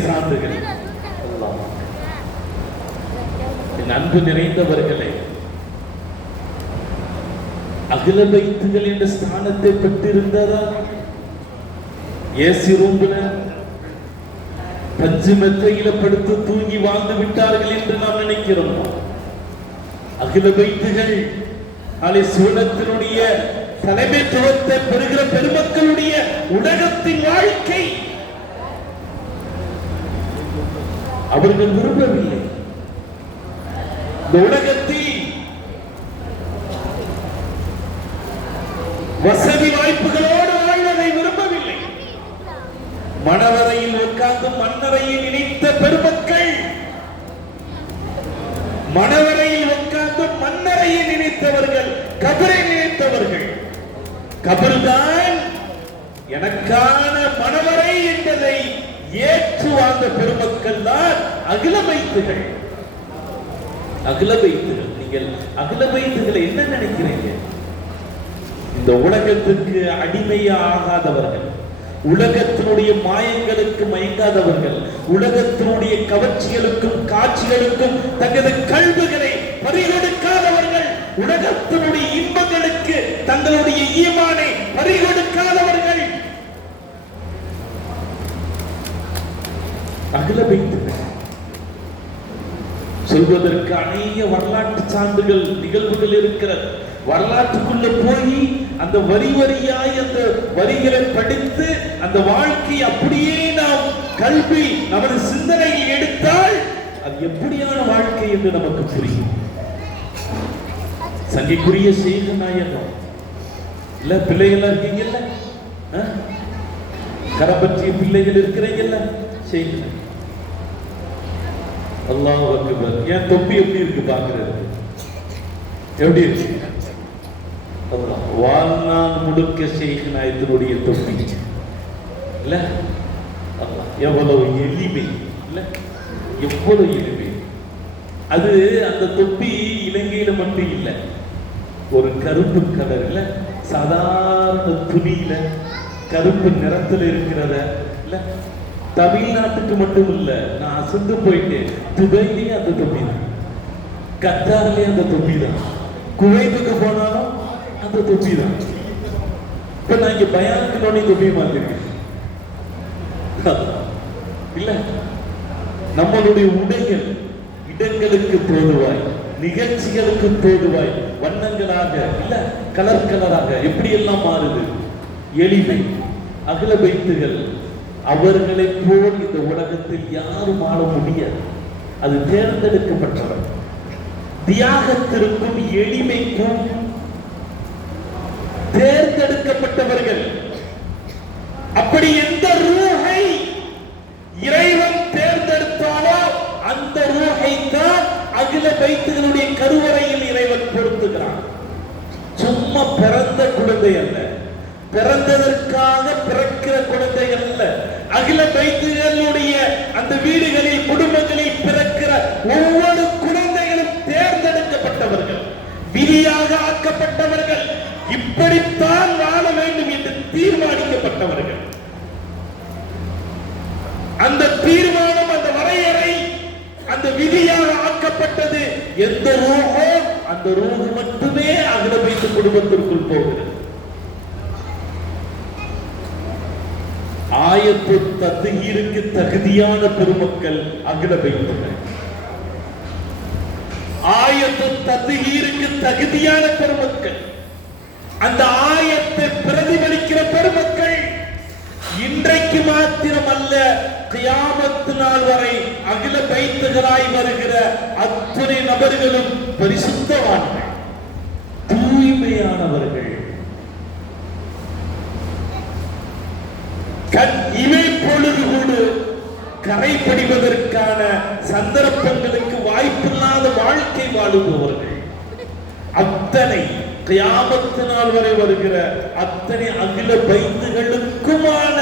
சான்றுகள். என் அன்பு நிறைந்தவர்களே, அகில பைத்துகள் என்ற ஸ்தானத்தை பெற்றிருந்ததா? ஏசி ரூம்ல பஞ்சு மெத்தையில படுத்து தூங்கி வாழ்ந்து விட்டார்கள் என்று நாம் நினைக்கிறோம். அகில பைத்துகள் நாளை சுவனத்தினுடைய தலைமைத்துவத்தை பெறுகிற பெருமக்களுடைய உலகத்தின் வாழ்க்கை அவர்கள் விரும்பவில்லை. இந்த உலகத்தில் வசதி வாய்ப்புகளோடு வாழ்வதை விரும்பவில்லை. மணவரையில் உட்கார்ந்து மன்னரையில் நினைத்த பெருமக்கள், மணவரையில் உட்கார்ந்து மன்னரையில் நினைத்தவர்கள், கபரை நினைத்தவர்கள். கபர்தான் எனக்கான மணவரை என்பதை ஏற்று வாழ்ந்த பெருமக்கள் தான் அகில பைத்துகள். அகில பைத்துகள், நீங்கள் அகில பைத்துகளை என்ன நினைக்கிறீங்க? இந்த உலகத்துக்கு அடிமையா ஆகாதவர்கள், உலகத்தினுடைய மாயங்களுக்கு மயங்காதவர்கள், உலகத்தினுடைய கவர்ச்சிகளுக்கும் காட்சிகளுக்கும் தங்களது கல்விகளை பறிகொடுக்காதவர்கள், உலகத்தினுடைய இன்பங்களுக்கு தங்களுடைய ஈமானை பறிகொடுக்காதவர்கள் அகில பைத்துகள். சொல்வதற்கு அநேக வரலாற்று சான்றுகள், நிகழ்வுகள் இருக்கிறது. வரலாற்றுக்குள்ள போய் அந்த வரியாய் அந்த வரிகளை படித்து அந்த வாழ்க்கை அப்படியே நாம் கல்வி நமது சிந்தனையில் எடுத்தால் அது எப்படியான வாழ்க்கை என்று நமக்கு புரியும். சங்கைக்குரிய செய்த நாயகம் இல்ல, பிள்ளைகள் இருக்கீங்கல்ல, கரப்பற்றிய பிள்ளைகள் இருக்கிறீங்கல்ல, செய்யுங்க. அல்லாஹ் அக்பர். என் தொப்பி எப்படி இருக்கு பாக்குறது? எப்படி இருக்கு? வாழ்நாள் முழுக்க ஷேக் நாயத்தினுடைய தொப்பி இல்ல, எவ்வளவு எளிமை இல்ல, எவ்வளவு எளிமை. அது அந்த தொப்பி இலங்கையில மட்டும் இல்ல, ஒரு கருப்பு கலர்ல சாதாரண துணியில கருப்பு நிறத்துல இருக்கிறத இல்ல, தமிழ்நாட்டுக்கு மட்டும் இல்ல, நான் அசந்து போயிட்டேன். துபாயிலேயே அந்த தொப்பி தான், கத்தார்லயே அந்த தொப்பி தான், குவைத்துக்கு போனாலும் அந்த தொப்பி தான். இப்ப நான் இங்க பயானுக்கு நோண்டி தொப்பி மாத்திருக்கேன் இல்ல. நம்மளுடைய உடைகள் இடங்களுக்கு தோதுவாய், நிகழ்ச்சிகளுக்கு தோதுவாய், வண்ணங்களாக இல்ல, கலர் கலராக எப்படி எல்லாம் மாறுது. எளிமை. அகில பைத்துகள் அவர்களை போல் இந்த உலகத்தில் யாரும் ஆள முடியாது. அது தேர்ந்தெடுக்கப்பட்டவர். தியாகத்திற்கும் எளிமைக்கும் தேர்ந்தெடுக்கப்பட்டவர்கள். அப்படி எந்த ரூஹை இறைவன் தேர்ந்தெடுத்தாலோ அந்த ரூஹை தான் அகில பைத்துகளுடைய கருவறையில் இறைவன் பொருத்துகிறான். சும்மா பிறந்த குழந்தை அல்ல, பிறந்ததற்காக பிறக்கிற குழந்தை அல்ல. அகில பைத்துகளுடைய அந்த வீடுகளில் குடும்பங்களில் பிறக்கிற ஒவ்வொரு குழந்தைகளும் தேர்ந்தெடுக்கப்பட்டவர்கள், விதியாக ஆக்கப்பட்டவர்கள், இப்படித்தான் வாழ வேண்டும் என்று தீர்மானிக்கப்பட்டவர்கள். அந்த தீர்மானம், அந்த வரையறை, அந்த விதியாக ஆக்கப்பட்டது எந்த ரூஹோ அந்த ரூஹ் மட்டுமே அகில பைத்துகள் அடுத்த குடும்பத்திற்குள் போகிறது. ஆயத்து தத்ஹீருக்கு தகுதியான பெருமக்கள் அகில பைத்துகள். ஆயத்து தத்ஹீருக்கு தகுதியான பெருமக்கள், அந்த ஆயத்தை பிரதிபலிக்கிற பெருமக்கள் இன்றைக்கு மாத்திரம் அல்ல, கியாமத்து நாள் வரை அகில பைத்துகளாய் வருகிற அத்தனை நபர்களும் பரிசுத்தவான்கள், தூய்மையானவர்கள். இவை பொழுது கூட கரைபடிவதற்கான சந்தர்ப்பங்களுக்கு வாய்ப்பில்லாத வாழ்க்கை வாழுபவர்கள். அத்தனை கியாமத்து நாள் வரை வருகிற அத்தனை அகில பைத்துகளுக்குமான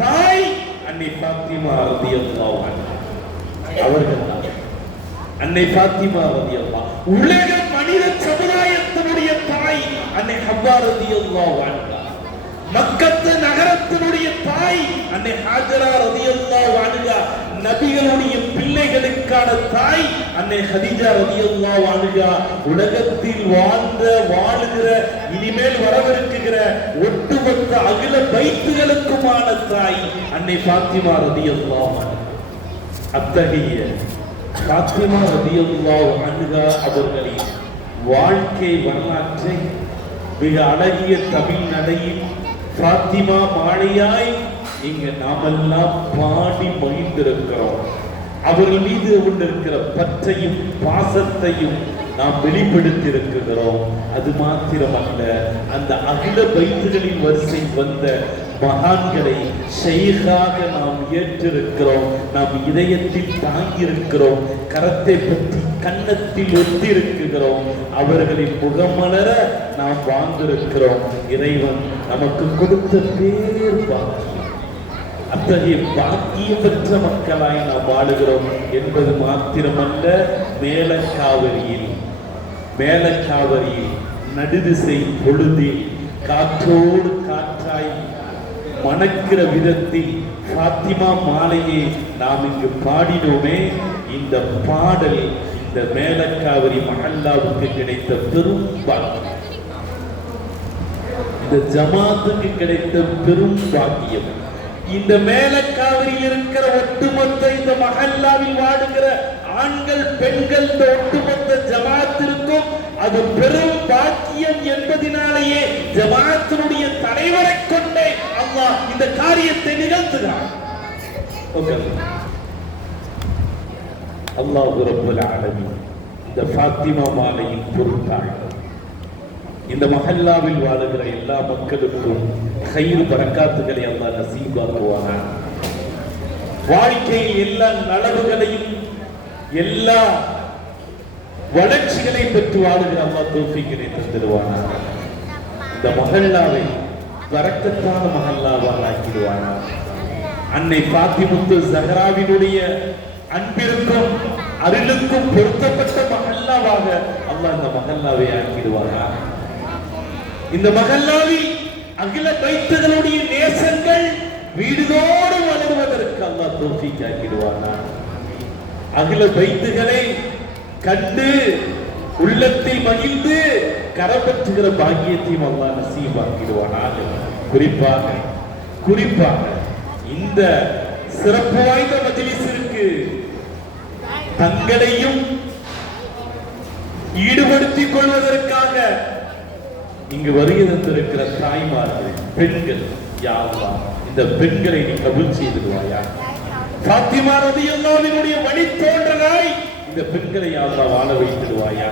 தாய் அன்னை பாத்திமா ரலியல்லாஹு அன்ஹா அவர்கள். அன்னை பாத்திமா ரலியல்லாஹு, உலக மனித சமுதாயத்தினுடைய தாய் அன்னை ஹவ்வா ரலியல்லாஹு அன்ஹா. மக்கத்து நகரத்தினுடைய தாய் அன்னை ஹாஜரா ரலியல்லாஹு அன்ஹா. நபிகளுடைய பிள்ளைகளுக்கான தாய் அன்னை ஹதீஜா ரலியல்லாஹு அன்ஹா. உலகத்தில் வாழுகிற இனிமேல் வரவிருக்கிற ஒட்டுமொத்த அகில பைத்துகளுக்குமான தாய் அன்னை பாத்திமா ரலியல்லாஹு அன்ஹா. அத்தகைய பாத்திமா ரலியல்லாஹு அன்ஹா அவர்களின் வாழ்க்கை வரலாற்றை மிக அழகிய தமிழ் நடையில் பாத்திமா மாலையாய் இங்க நாமெல்லாம் பாடி மகிழ்ந்திருக்கிறோம். அவர்கள் மீது கொண்டிருக்கிற பற்றையும் பாசத்தையும் நாம் வெளிப்படுத்தி இருக்கிறோம். அது மாத்திரமல்ல, அந்த அகில பைத்துகளின் வரிசை வந்த மகான்களை ஷைகாக நாம் ஏற்றிருக்கிறோம். நாம் இதயத்தில் தாங்கியிருக்கிறோம், கரத்தை பற்றி கன்னத்தில் ஒத்திருக்கிறோம். அவர்களின் முகமலர நாம் வாழ்ந்திருக்கிறோம். இறைவன் நமக்கு கொடுத்த பேர் பாக்கியம். அத்தகைய பாக்கியம் பெற்ற மக்களாய் நாம் வாழுகிறோம் என்பது மாத்திரமல்ல, மேலக்காவிரியில் நடுதிசை பொழுதில் காற்றோடு காற்றாய் மணக்கிற விதத்தில் பாத்திமா மாலையை நாம் இங்கு பாடினோமே. இந்த பாடல் இந்த மேலக்காவிரி மஹல்லாவுக்கு கிடைத்த பெரும் பாக்கியம், இந்த ஜமாத்துக்கு கிடைத்த பெரும் பாக்கியம். இந்த மேலக்காவிரியில் இருக்கிற ஒட்டுமொத்த இந்த மஹல்லாவில் வாடுகிற ஆண்கள் பெண்கள் இந்த ஒட்டுமொத்த ஜமாத்திற்கும் அது பெரும் பாக்கியம் என்பதனாலேயே ஜமாத்தினுடைய தலைவரை கொண்டே அல்லாஹ் இந்த காரியத்தை நிகழ்த்துகிறார். அல்லாஹ் ரப்பல் ஆலமீன் இந்த பாத்திமா மாலையின் பொருட்டாக இந்த மஹல்லாவில் வாழுகிற எல்லா மக்களுக்கும் கயிறு பரக்காத்துகளை அல்லாஹ் நசீபாக்குவானாக. வாழ்க்கையில் எல்லா நலவுகளையும் எல்லா வளர்ச்சிகளை பெற்று வாழுகிற அல்லாஹ் தௌஃபீக்கினை தந்திடுவானாக. இந்த மஹல்லாவை பரக்கத்தான மஹல்லாவாக ஆக்கிடுவானாக. அன்னை பாத்திமுத்து ஸஹராவினுடைய அன்பிற்கும் அருளுக்கும் பொருத்தப்பட்ட மஹல்லாவாக அல்லாஹ் இந்த மஹல்லாவை ஆக்கிடுவானாக. இந்த மஹல்லாவில் அகில பைத்துகளுடைய நேசங்கள் வீடுதோடு வளருவதற்கு அல்லாஹ் தௌஃபீக் ஆக்கிடுவானாக. அகில பைத்துகளை கண்டு உள்ளத்தில் மகிழ்ந்து கரப்பற்றுகிற பாக்கியத்தையும் அல்லாஹ் நசீபாக்கிடுவானாக. குறிப்பாக இந்த சிறப்பு வாய்ந்த மஜ்லிஸிற்கு தங்களையும் ஈடுபடுத்திக் கொள்வதற்காக இங்கு வருகை தந்திருக்கிற தாய்மார்கள், பெண்கள், யா அல்லாஹ் இந்த பெண்களை நீ கபூல் செய்திடுவாயா. பாத்திமா ரலியல்லாஹுவினுடைய வழித்தோன்றலாய் இந்த பெண்களை யா அல்லாஹ் வாழ வைத்திடுவாயா.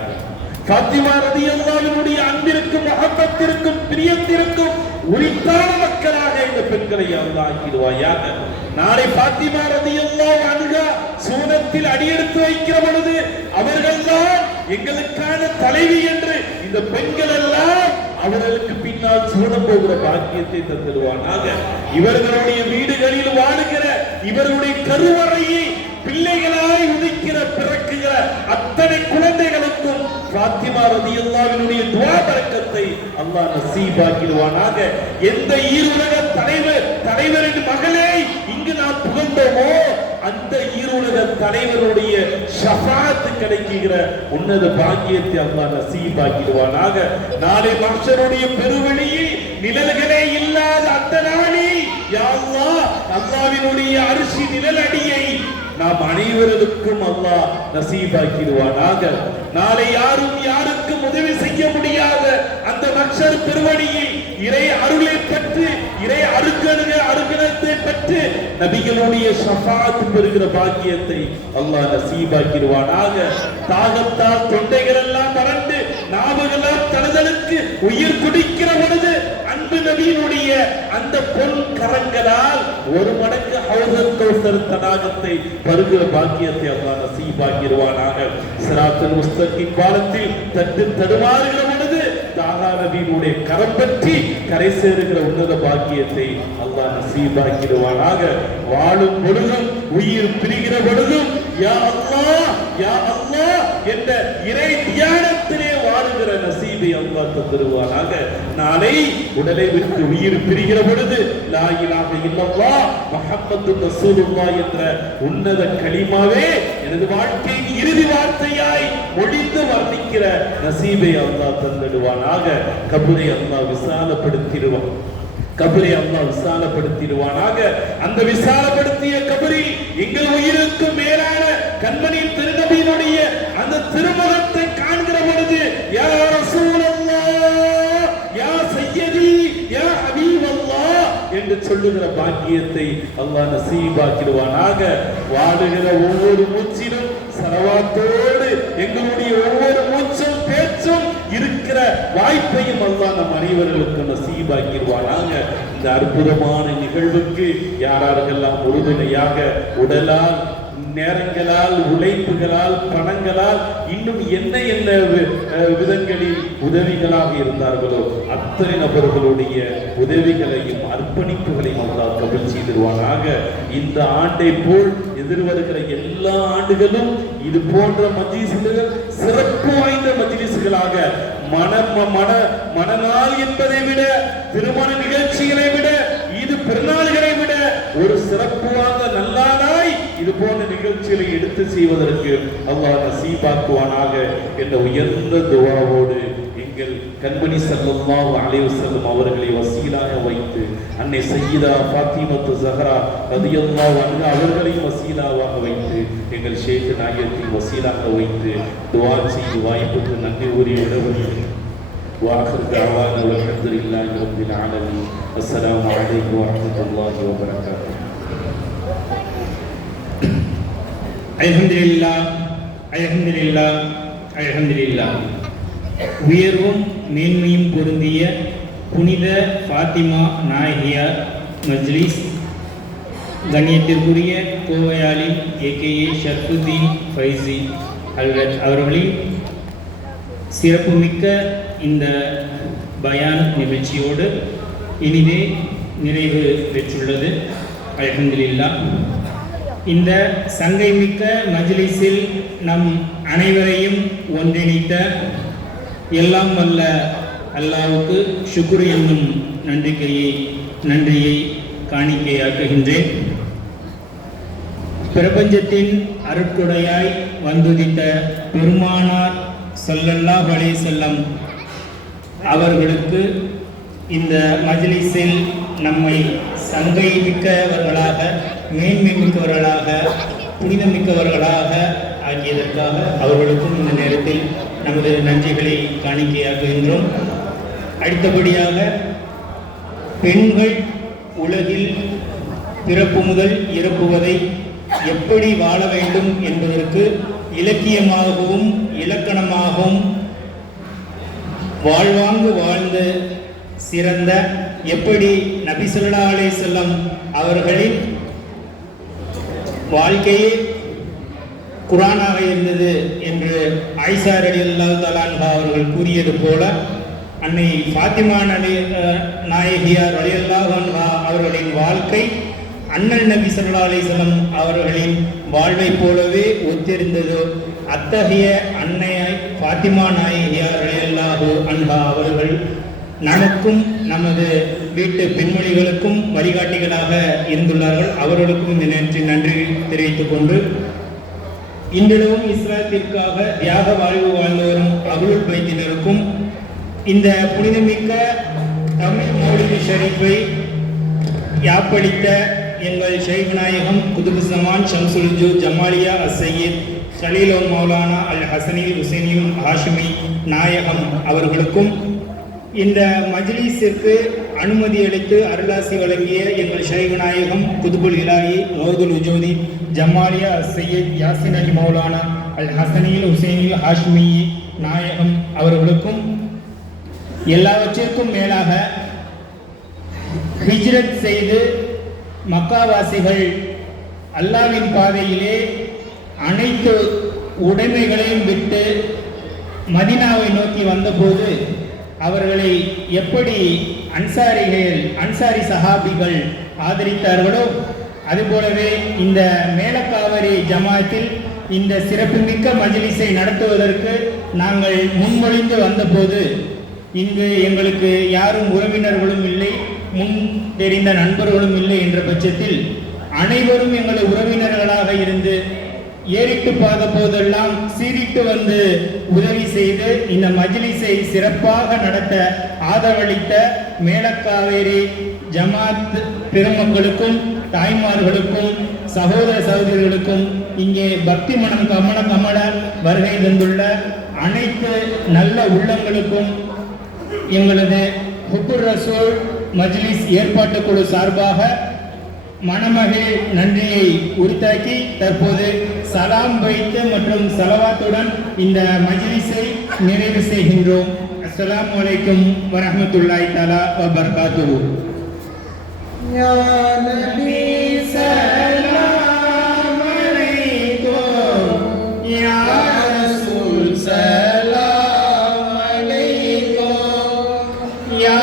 பாத்திமா ரலியல்லாஹுவினுடைய அன்பிற்கும் மஹப்பத்திற்கும் பிரியத்திற்கும் உரித்தான மக்களாக இந்த பெண்களை யா அல்லாஹ் ஆக்கிடுவாயா. நாளை பாத்திமா ரலியல்லாஹு அன்ஹா சூனத்தில் அடியெடுத்து வைக்கிற பொழுது அவர்கள்தான் எங்களுக்கான தலைவி என்று இந்த பெண்கள் எல்லாம் அவர்களுக்கு பின்னால் சூடம் போகிற பாக்கியத்தை தந்துடுவானாக. இவர்களுடைய வீடுகளில் வாழுகிற இவர்களுடைய கருவறையை பிள்ளைகளாய் உதிக்கிற பிறக்குகிற அத்தனை குழந்தைகளுக்கும் பாத்திமா ரலியல்லாஹுவினுடைய துஆ பரக்கத்தை அல்லாஹ் நசீபாக்கிடுவானாக. எந்த ஈருலக தலைவரின் மகளே இங்கு நாம் புகழ்ந்தோமோ அந்த ஈருலக தலைவருடைய ஷஃபாஅத் கிடைக்கிற உன்னத பாக்கியத்தை அல்லாஹ் நசீபாக்கிடுவானாக. நாளை மஹ்ஷருடைய பெருவெளியில் நிழல்களே இல்லாத அந்த நாளில் யா அல்லாஹ் அல்லாஹ்வினுடைய அரிசி நிழலடியை நாம் அனைவருக்கும் அல்லாஹ் நசீபாக்கிடுவானாக. நாளை யாரும் யாருக்கும் உதவி செய்ய முடியாத அந்த மஹ்ஷர் பெருவழியில் இறை அருளை பெற்று இறை அருகணத்தை பெற்று நபிகளுடைய ஷஃபாஅத் பெறுகிற பாக்கியத்தை அல்லாஹ் நசீபாக்கிடுவானாக. தாகத்தால் தொண்டைகள் எல்லாம் வறண்டு நாவுகளால் தனதலுக்கு உயிர் குடிக்கிற பொழுது அன்பு நபியினுடைய அந்த பொன் கரங்களால் ஒரு மடங்கு ஹௌதல் கௌசர் தடாகத்தை பருகிற பாக்கியத்தை அல்லாஹ் நசீபாக்கிடுவானாக. சிராத்துல் முஸ்தகீம் பாலத்தில் தட்டு தடுமாறுகிற பொழுது தாகா நபியினுடைய கரம் பற்றி கரை சேருகிற உன்னத பாக்கியத்தை அல்லாஹ் நசீபாக்கிடுவானாக. வாழும் பொழுதும் உயிர் பிரிகிற பொழுதும் யா அல்லாஹ் யா அல்லாஹ் என்ற இறை தியானத்திலே வாழுகிற நசீபை அல்லாஹ் தருவானாக. நாளை உடலை விட்டு உயிர் பிரிகிற பொழுது லா இலாஹ இல்லல்லாஹ் முஹம்மது ரசூலுல்லாஹ் என்ற உன்னத கலிமாவே எனது வாழ்க்கையின் இறுதி வார்த்தையாய் மொழிந்து வர்ணிக்கிற நசீபை அல்லாஹ் தந்திடுவானாக. கபரை அல்லாஹ் விசாலப்படுத்திடுவான். கபரை அல்லாஹ் விசாலப்படுத்திடுவானாக. அந்த விசாலப்படுத்திய கபரில் எங்கள் உயிருக்கு மேலான கண்மணி திருநபியினுடைய அந்த திருமுகத்தை காண்கிற பொழுது யா ரசூலல்லாஹ் யா சய்யதி யா ஹபீபல்லாஹ் என்று சொல்லுகிற பாக்கியத்தை அல்லாஹ் நசீபாக்கிடுவானாக. வாழுகிற ஒவ்வொரு மூச்சிலும் சலவாத்தோடு எங்களுடைய ஒவ்வொரு மூச்சும் பேச்சும் இருக்கிற வாய்ப்பையும் அல்லாஹ் நம் அனைவர்களுக்கு நசீபாக்கிடுவானாக. இந்த அற்புதமான நிகழ்வுக்கு யாரெல்லாம் உறுதுணையாக உடலால் நேரங்களால் உழைப்புகளால் பணங்களால் இன்னும் என்ன என்ன விதங்களில் உதவிகளாக இருந்தார்களோ அத்தனை நபர்களுடைய உதவிகளையும் அர்ப்பணிப்புகளையும் அல்லாஹ் கபூல் செய்திருவானாக. இந்த ஆண்டை போல் எதிர்வருகிற எல்லா ஆண்டுகளும் இது போன்ற மஜ்லிஸ்கள் சிறப்பு வாய்ந்த மஜ்லிஸ்களாக மனநாள் என்பதை விட திருமண நிகழ்ச்சிகளை விட இது பெருநாள்களை விட ஒரு சிறப்புவாக நல்லானாய் இது போன்ற நிகழ்ச்சிகளை எடுத்து செய்வதற்கு அல்லாஹ் நசீபாக்குவானாக என்ற உயர்ந்த துஆவோடு எங்கள் கண்மணி ஸல்லல்லாஹு அலைஹி வஸல்லம் அவர்களை வசீலாக வைத்து அன்னை சய்யிதா ஃபாத்திமத்து ஸஹ்ரா ரலியல்லாஹு அன்ஹா அவர்களையும் வசீலாவாக வைத்து எங்கள் ஷேக் நாயகத்தை வசீலாக வைத்து துஆ செய்து வாய்ப்புக்கு நன்றி கூறி விடவும் وآخر دعوانا والحمد لله رب العالمين. السلام عليكم ورحمة الله وبركاته. அல்ஹம்துலில்லாஹ் அல்ஹம்துலில்லாஹ் அல்ஹம்துலில்லாஹ். உயர்வும் மேன்மையும் பொருந்திய புனித ஃபாத்திமா நாயகியார் மஜ்லிஸ் கண்ணியத்திற்குரிய கோவையாளி ஏகேஏ ஷர்ஃபுத்தீன் ஃபைசி அல்ரஜ் அவர்களின் சிறப்புமிக்க இந்த பயான் நிகழ்ச்சியோடு இனிதே நிறைவு பெற்றுள்ளது. அல்ஹம்துலில்லாஹ். இந்த சங்கை மிக்க மஜ்லிஸில் நம் அனைவரையும் ஒன்றிணைத்த எல்லாம் வல்ல அல்லாஹ்வுக்கு ஷுக்ர் என்னும் நன்றியை காணிக்கையாக்குகின்றேன். பிரபஞ்சத்தின் அருட்கொடையாய் வந்துதித்த பெருமானார் ஸல்லல்லாஹு அலைஹி வஸல்லம் அவர்களுக்கு இந்த மஜ்லிஸில் நம்மை சங்கை மிக்கவர்களாக மேன்மை மிக்கவர்களாக புனிதமிக்கவர்களாக ஆகியதற்காக அவர்களுக்கும் இந்த நேரத்தில் நமது நன்றிகளை காணிக்கையாக்குகின்றோம். அடுத்தபடியாக பெண்கள் உலகில் பிறப்பு முதல் இறப்புவதை எப்படி வாழ வேண்டும் என்பதற்கு இலக்கியமாகவும் இலக்கணமாகவும் வாழ்வாங்கு வாழ்ந்து சிறந்த எப்படி நபி ஸல்லல்லாஹு அலைஹி வஸல்லம் அவர்களின் வாழ்க்கையே குர்ஆனாக இருந்தது என்று ஆயிஷா ரலியல்லாஹு தஆலா அன்ஹா அவர்கள் கூறியது போல அன்னை ஃபாத்திமா நாயகியார் ரலியல்லாஹு அன்ஹா அவர்களின் வாழ்க்கை அண்ணல் நபி ஸல்லல்லாஹு அலைஹி வஸல்லம் அவர்களின் வாழ்வை போலவே ஒத்திருந்ததோ அத்தகைய அன்னையாய் ஃபாத்திமா நாயகியார் ரலியல்லாஹு அன்ஹா அவர்கள் நமக்கும் நமது வீட்டு பெண்மணிகளுக்கும் வழிகாட்டிகளாக இருந்துள்ளார்கள். அவர்களுக்கும் நன்றி தெரிவித்துக் கொண்டு இன்றிரவும் இஸ்லாத்திற்காக தியாக வாழ்வு வாழ்ந்து வரும் அஹ்லுல் பைத்தினருக்கும் இந்த புனிதமிக்க தமிழ் மௌலிது ஷரீஃபை யாப்பளித்த எங்கள் ஷைக் நாயகம் குதுபு ஸமான் ஷம்சுல் வஜூத் ஜமாலியா அஸ்ஸையீத் ஷலீல் மௌலானா அல் ஹசனி ஹுசைனி ஹாஷிமி நாயகம் அவர்களுக்கும் இந்த மஜ்லிஸிற்கு அனுமதி அளித்து அருளாசி வழங்கிய எங்கள் ஷைக் நாயகம் குதுபுல் இலாஹி ரோதுல் உஜூதி ஜமாலியா அஸ்ஸையீத் யாசின் அலி மௌலானா அல் ஹசனி ஹுசைனி ஹாஷ்மி நாயகம் அவர்களுக்கும் எல்லாவற்றிற்கும் மேலாக ஹிஜ்ரத் செய்து மக்காவாசிகள் அல்லாஹ்வின் பாதையிலே அனைத்து உடைமைகளையும் விட்டு மதீனாவை நோக்கி வந்தபோது அவர்களை எப்படி அன்சாரி சஹாபிகள் ஆதரித்தார்களோ அதுபோலவே இந்த மேலக்காவரி ஜமாத்தில் இந்த சிறப்புமிக்க மஜ்லிஸை நடத்துவதற்கு நாங்கள் முன்மொழிந்து வந்தபோது இங்கு எங்களுக்கு யாரும் உறவினர்களும் இல்லை, முன் தெரிந்த நண்பர்களும் இல்லை என்ற பட்சத்தில் அனைவரும் எங்களை உறவினர்களாக இருந்து ஏறிட்டு பார்த்த போதெல்லாம் சீரிட்டு வந்து உதவி செய்து இந்த மஜ்லிஸை சிறப்பாக நடத்த ஆதரவளித்த மேலக்காவேரி ஜமாத் பெருமக்களுக்கும் தாய்மார்களுக்கும் சகோதர சகோதரிகளுக்கும் இங்கே பக்தி மனம் கமல வருகை தந்துள்ள அனைத்து நல்ல உள்ளங்களுக்கும் எங்களது ஹுப்புர் ரசூல் மஜ்லிஸ் ஏற்பாட்டு குழு சார்பாக மணமகள் நன்றியை உரித்தாக்கி தற்போது சலாம் வைத்து மற்றும் சலவாத்துடன் இந்த மஜ்லிஸை நிறைவு செய்கின்றோம். அஸ்ஸலாமு அலைக்கும் வரஹ்மத்துல்லாஹி தஆலா வ பரகாத்துஹு. யா நபி ஸலாம் அலைக்கும் யா ரசூல் ஸலாம் அலைக்கும் யா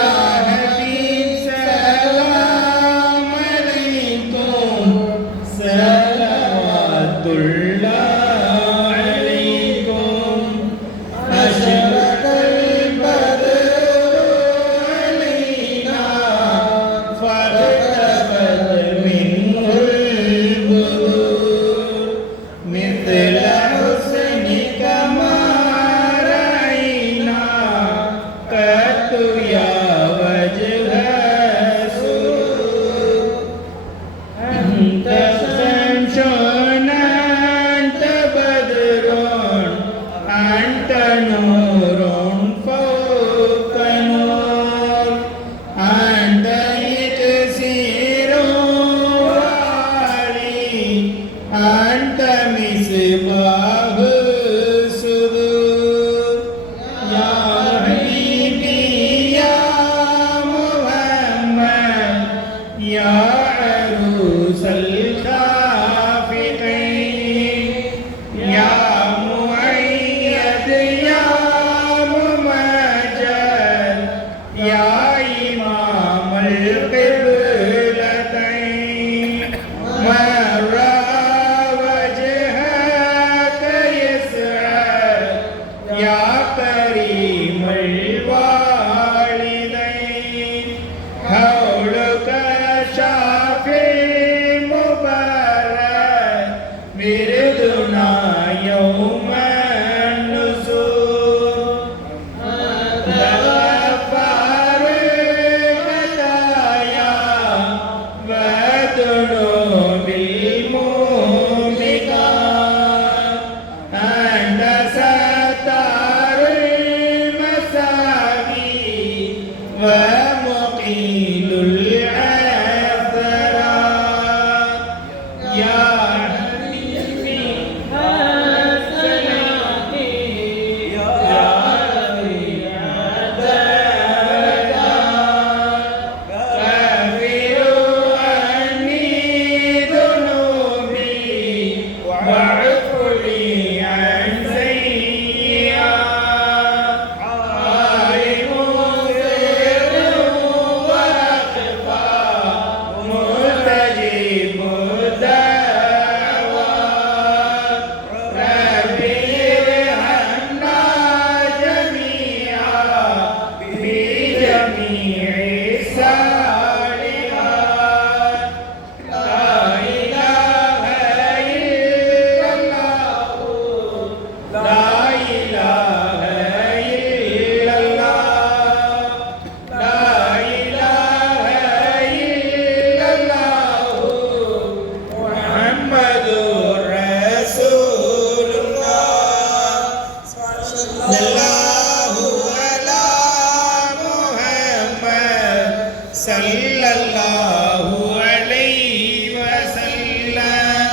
ஸல்லல்லாஹு அலைஹி வஸல்லம்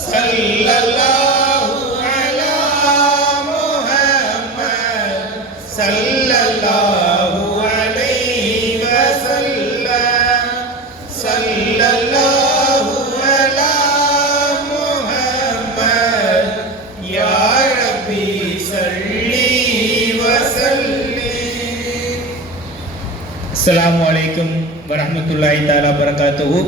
ஸல்லல்லாஹு அலா முஹம்மத் ஸல்லல்லாஹு அலைஹி வஸல்லம் ஸல்லல்லாஹு அலா முஹம்மத் யா ரப்பி ஸல்லி வஸல்லிம். அஸ்ஸலாமு அலைக்கும் வரஹ்மத்துல்லாஹி தஆலா பரகாத்துஹு.